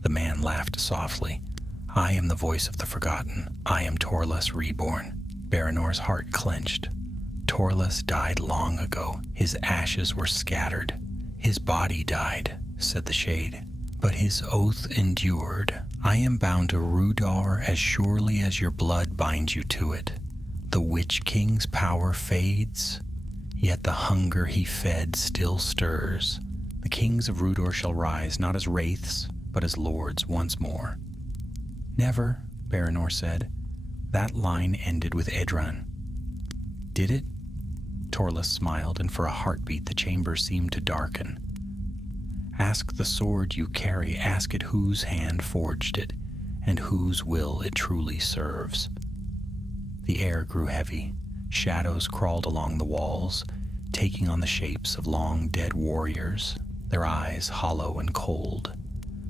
The man laughed softly. "I am the voice of the forgotten. I am Torlus reborn." Baranor's heart clenched. Torlus died long ago. His ashes were scattered. "His body died," said the shade, "but his oath endured. I am bound to Rhudaur as surely as your blood binds you to it. The Witch King's power fades, yet the hunger he fed still stirs. The kings of Rhudaur shall rise, not as wraiths, but as lords once more." "Never," Baranor said. "That line ended with Edran." "Did it?" Torlus smiled, and for a heartbeat the chamber seemed to darken. "Ask the sword you carry, ask it whose hand forged it, and whose will it truly serves." The air grew heavy. Shadows crawled along the walls, taking on the shapes of long dead warriors, their eyes hollow and cold.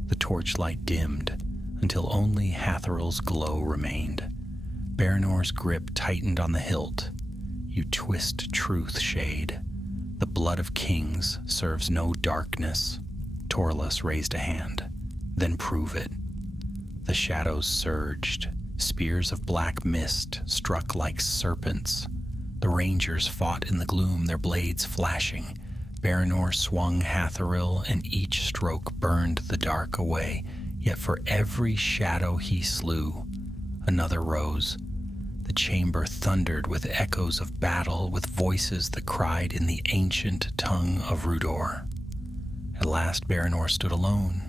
The torchlight dimmed, until only Hathoril's glow remained. Baranor's grip tightened on the hilt. "You twist truth, shade. The blood of kings serves no darkness." Torlus raised a hand. "Then prove it." The shadows surged. Spears of black mist struck like serpents. The rangers fought in the gloom, their blades flashing. Baranor swung Hathoril, and each stroke burned the dark away. Yet for every shadow he slew, another rose. The chamber thundered with echoes of battle, with voices that cried in the ancient tongue of Rhudaur. At last Baranor stood alone.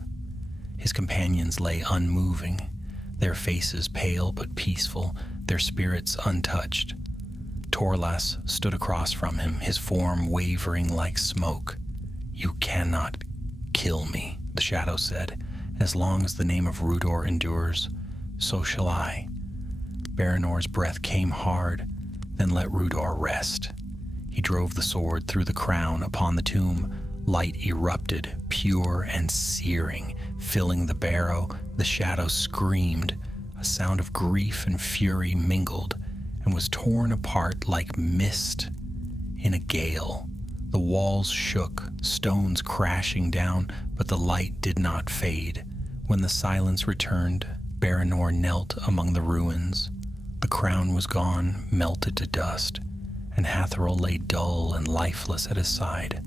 His companions lay unmoving, their faces pale but peaceful, their spirits untouched. Torlus stood across from him, his form wavering like smoke. "You cannot kill me," the shadow said. "As long as the name of Rhudaur endures, so shall I." Baranor's breath came hard, then let Rhudaur rest. He drove the sword through the crown upon the tomb. Light erupted, pure and searing, filling the barrow. The shadow screamed. A sound of grief and fury mingled, and was torn apart like mist in a gale. The walls shook, stones crashing down, but the light did not fade. When the silence returned, Baranor knelt among the ruins. The crown was gone, melted to dust, and Hathoril lay dull and lifeless at his side.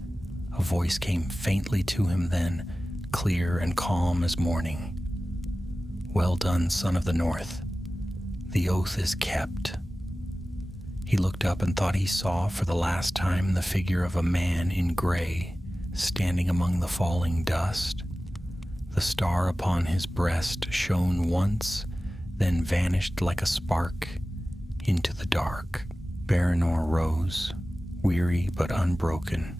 A voice came faintly to him then, clear and calm as morning. "Well done, son of the North. The oath is kept." He looked up and thought he saw for the last time the figure of a man in gray, standing among the falling dust. The star upon his breast shone once, then vanished like a spark into the dark. Baranor rose, weary but unbroken.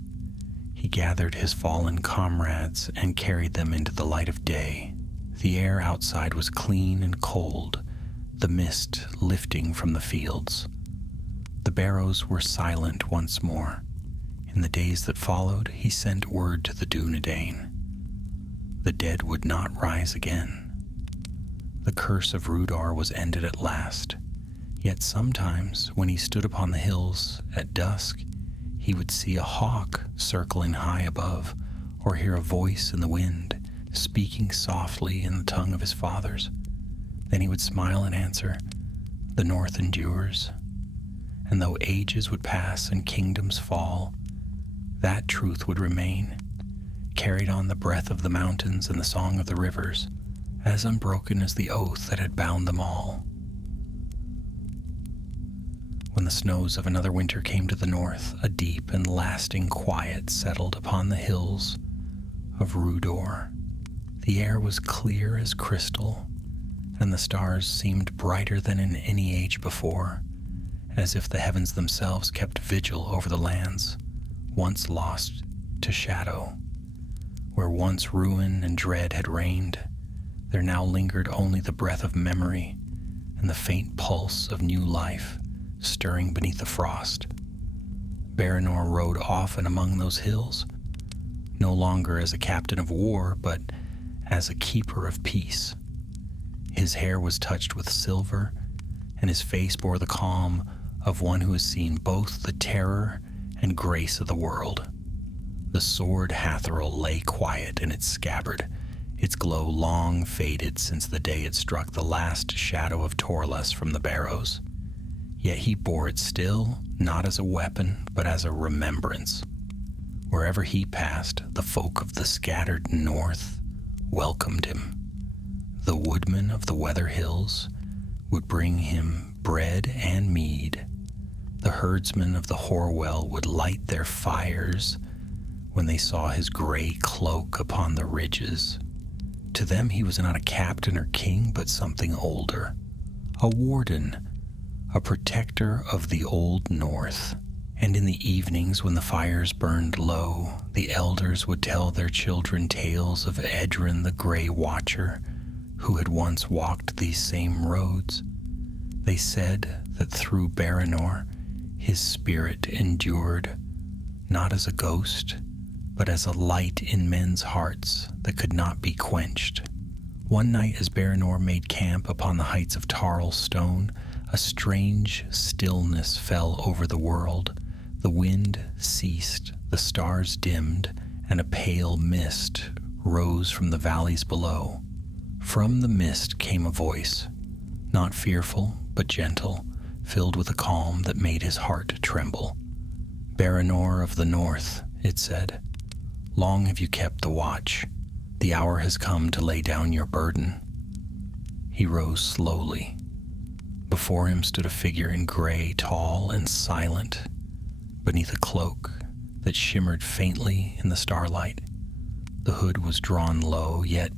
He gathered his fallen comrades and carried them into the light of day. The air outside was clean and cold, the mist lifting from the fields. The barrows were silent once more. In the days that followed, he sent word to the Dunedain. The dead would not rise again. The curse of Rhudaur was ended at last. Yet sometimes, when he stood upon the hills at dusk, he would see a hawk circling high above, or hear a voice in the wind, speaking softly in the tongue of his fathers. Then he would smile and answer, "The North endures." And though ages would pass and kingdoms fall, that truth would remain, carried on the breath of the mountains and the song of the rivers, as unbroken as the oath that had bound them all. When the snows of another winter came to the north, a deep and lasting quiet settled upon the hills of Rhudaur. The air was clear as crystal, and the stars seemed brighter than in any age before, as if the heavens themselves kept vigil over the lands once lost to shadow. Where once ruin and dread had reigned, there now lingered only the breath of memory and the faint pulse of new life stirring beneath the frost. Baranor rode often among those hills, no longer as a captain of war, but as a keeper of peace. His hair was touched with silver, and his face bore the calm of one who has seen both the terror and grace of the world. The sword Hatherel lay quiet in its scabbard, its glow long faded since the day it struck the last shadow of Torlus from the barrows. Yet he bore it still, not as a weapon, but as a remembrance. Wherever he passed, the folk of the scattered north welcomed him. The woodmen of the Weather Hills would bring him bread and mead. The herdsmen of the Horwell would light their fires when they saw his gray cloak upon the ridges. To them he was not a captain or king, but something older, a warden, a protector of the old north. And in the evenings when the fires burned low, the elders would tell their children tales of Edrin the Grey Watcher, who had once walked these same roads. They said that through Baranor his spirit endured, not as a ghost, but as a light in men's hearts that could not be quenched. One night as Baranor made camp upon the heights of Tarl Stone, a strange stillness fell over the world. The wind ceased, the stars dimmed, and a pale mist rose from the valleys below. From the mist came a voice, not fearful, but gentle, filled with a calm that made his heart tremble. Baranor of the North, it said, long have you kept the watch. The hour has come to lay down your burden. He rose slowly. Before him stood a figure in gray, tall and silent, beneath a cloak that shimmered faintly in the starlight. The hood was drawn low, yet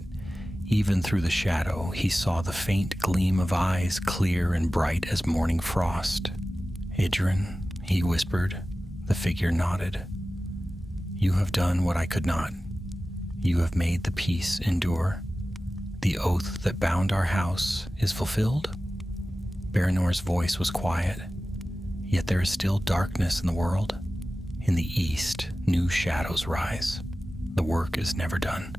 even through the shadow he saw the faint gleam of eyes clear and bright as morning frost. Idrin, he whispered. The figure nodded. You have done what I could not. You have made the peace endure. The oath that bound our house is fulfilled. Baranor's voice was quiet, yet there is still darkness in the world. In the east, new shadows rise. The work is never done.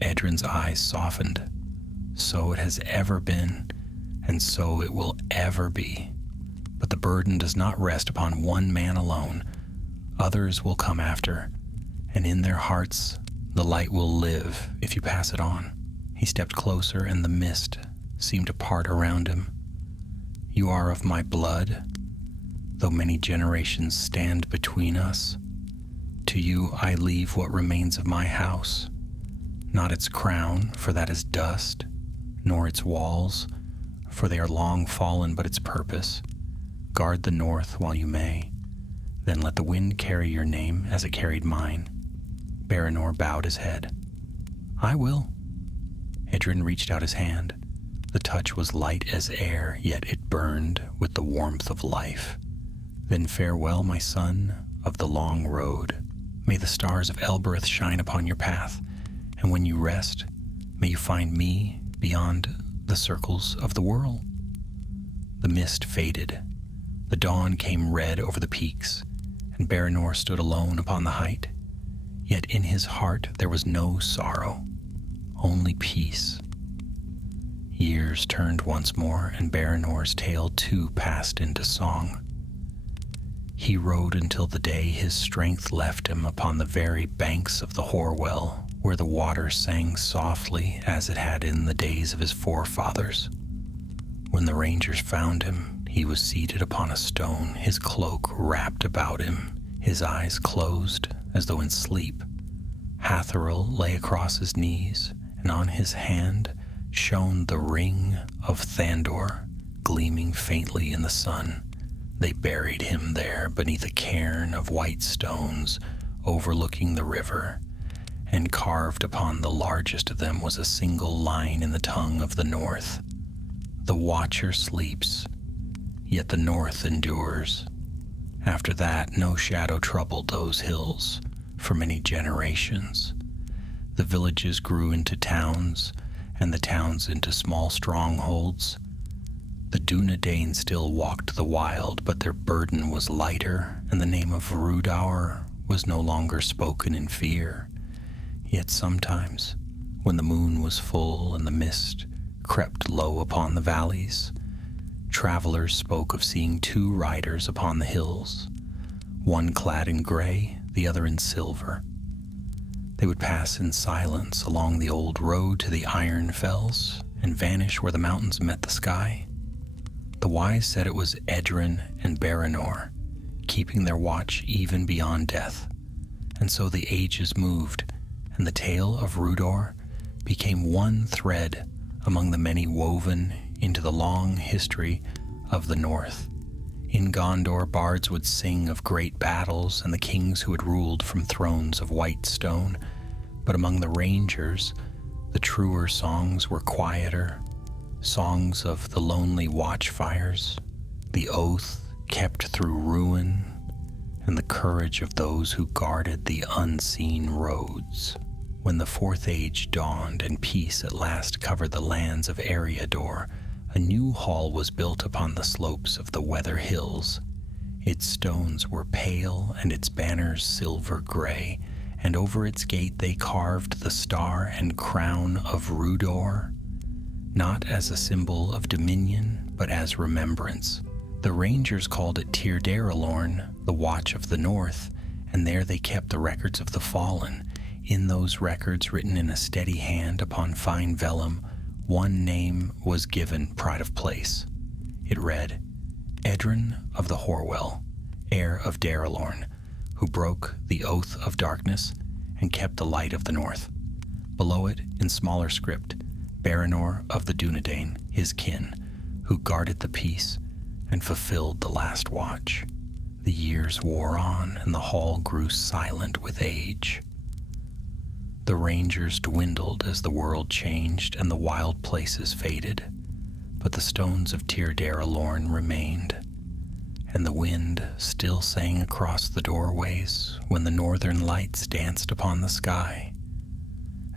Edrin's eyes softened. So it has ever been, and so it will ever be. But the burden does not rest upon one man alone. Others will come after, and in their hearts the light will live if you pass it on. He stepped closer, and the mist seemed to part around him. You are of my blood, though many generations stand between us. To you I leave what remains of my house, not its crown, for that is dust, nor its walls, for they are long fallen, but its purpose. Guard the north while you may, then let the wind carry your name as it carried mine. Baranor bowed his head. I will. Edrin reached out his hand. The touch was light as air, yet it burned with the warmth of life. Then farewell, my son of the long road. May the stars of Elbereth shine upon your path, and when you rest, may you find me beyond the circles of the whirl. The mist faded. The dawn came red over the peaks, and Baranor stood alone upon the height. Yet in his heart there was no sorrow, only peace. Years turned once more, and Baranor's tale too passed into song. He rode until the day his strength left him upon the very banks of the Horwell, where the water sang softly as it had in the days of his forefathers. When the rangers found him, he was seated upon a stone, his cloak wrapped about him, his eyes closed as though in sleep. Hatherel lay across his knees, and on his hand shone the ring of Thandor, gleaming faintly in the sun. They buried him there beneath a cairn of white stones overlooking the river, and carved upon the largest of them was a single line in the tongue of the north. The watcher sleeps, yet the north endures. After that, no shadow troubled those hills for many generations. The villages grew into towns, and the towns into small strongholds. The Dunedain still walked the wild, but their burden was lighter, and the name of Rhudaur was no longer spoken in fear. Yet sometimes, when the moon was full and the mist crept low upon the valleys, travelers spoke of seeing two riders upon the hills, one clad in gray, the other in silver. They would pass in silence along the old road to the iron fells and vanish where the mountains met the sky. The wise said it was Edrin and Baranor, keeping their watch even beyond death. And so the ages moved, and the tale of Rhudaur became one thread among the many woven into the long history of the North. In Gondor, bards would sing of great battles and the kings who had ruled from thrones of white stone, but among the rangers, the truer songs were quieter, songs of the lonely watchfires, the oath kept through ruin, and the courage of those who guarded the unseen roads. When the Fourth Age dawned and peace at last covered the lands of Eriador, a new hall was built upon the slopes of the Weather Hills. Its stones were pale and its banners silver gray, and over its gate they carved the star and crown of Rhudaur, not as a symbol of dominion, but as remembrance. The rangers called it Tir Darelorn, the Watch of the North, and there they kept the records of the fallen. In those records, written in a steady hand upon fine vellum, one name was given pride of place. It read, Edrin of the Horwell, heir of Darelorn, who broke the oath of darkness and kept the light of the north. Below it, in smaller script, Baranor of the Dunedain, his kin, who guarded the peace and fulfilled the last watch. The years wore on, and the hall grew silent with age. The rangers dwindled as the world changed and the wild places faded, but the stones of Tir Darelorn remained, and the wind still sang across the doorways when the northern lights danced upon the sky.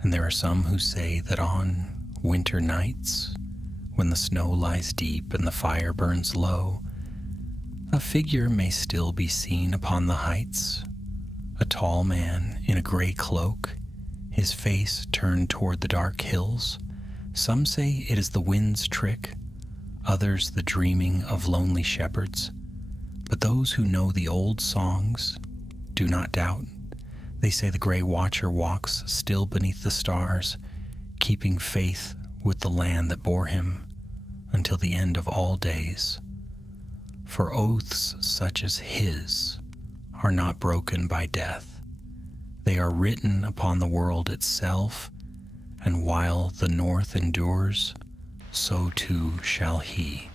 And there are some who say that on winter nights, when the snow lies deep and the fire burns low, a figure may still be seen upon the heights, a tall man in a gray cloak, his face turned toward the dark hills. Some say it is the wind's trick, others the dreaming of lonely shepherds. But those who know the old songs do not doubt. They say the gray watcher walks still beneath the stars, keeping faith with the land that bore him until the end of all days. For oaths such as his are not broken by death. They are written upon the world itself, and while the north endures, so too shall he.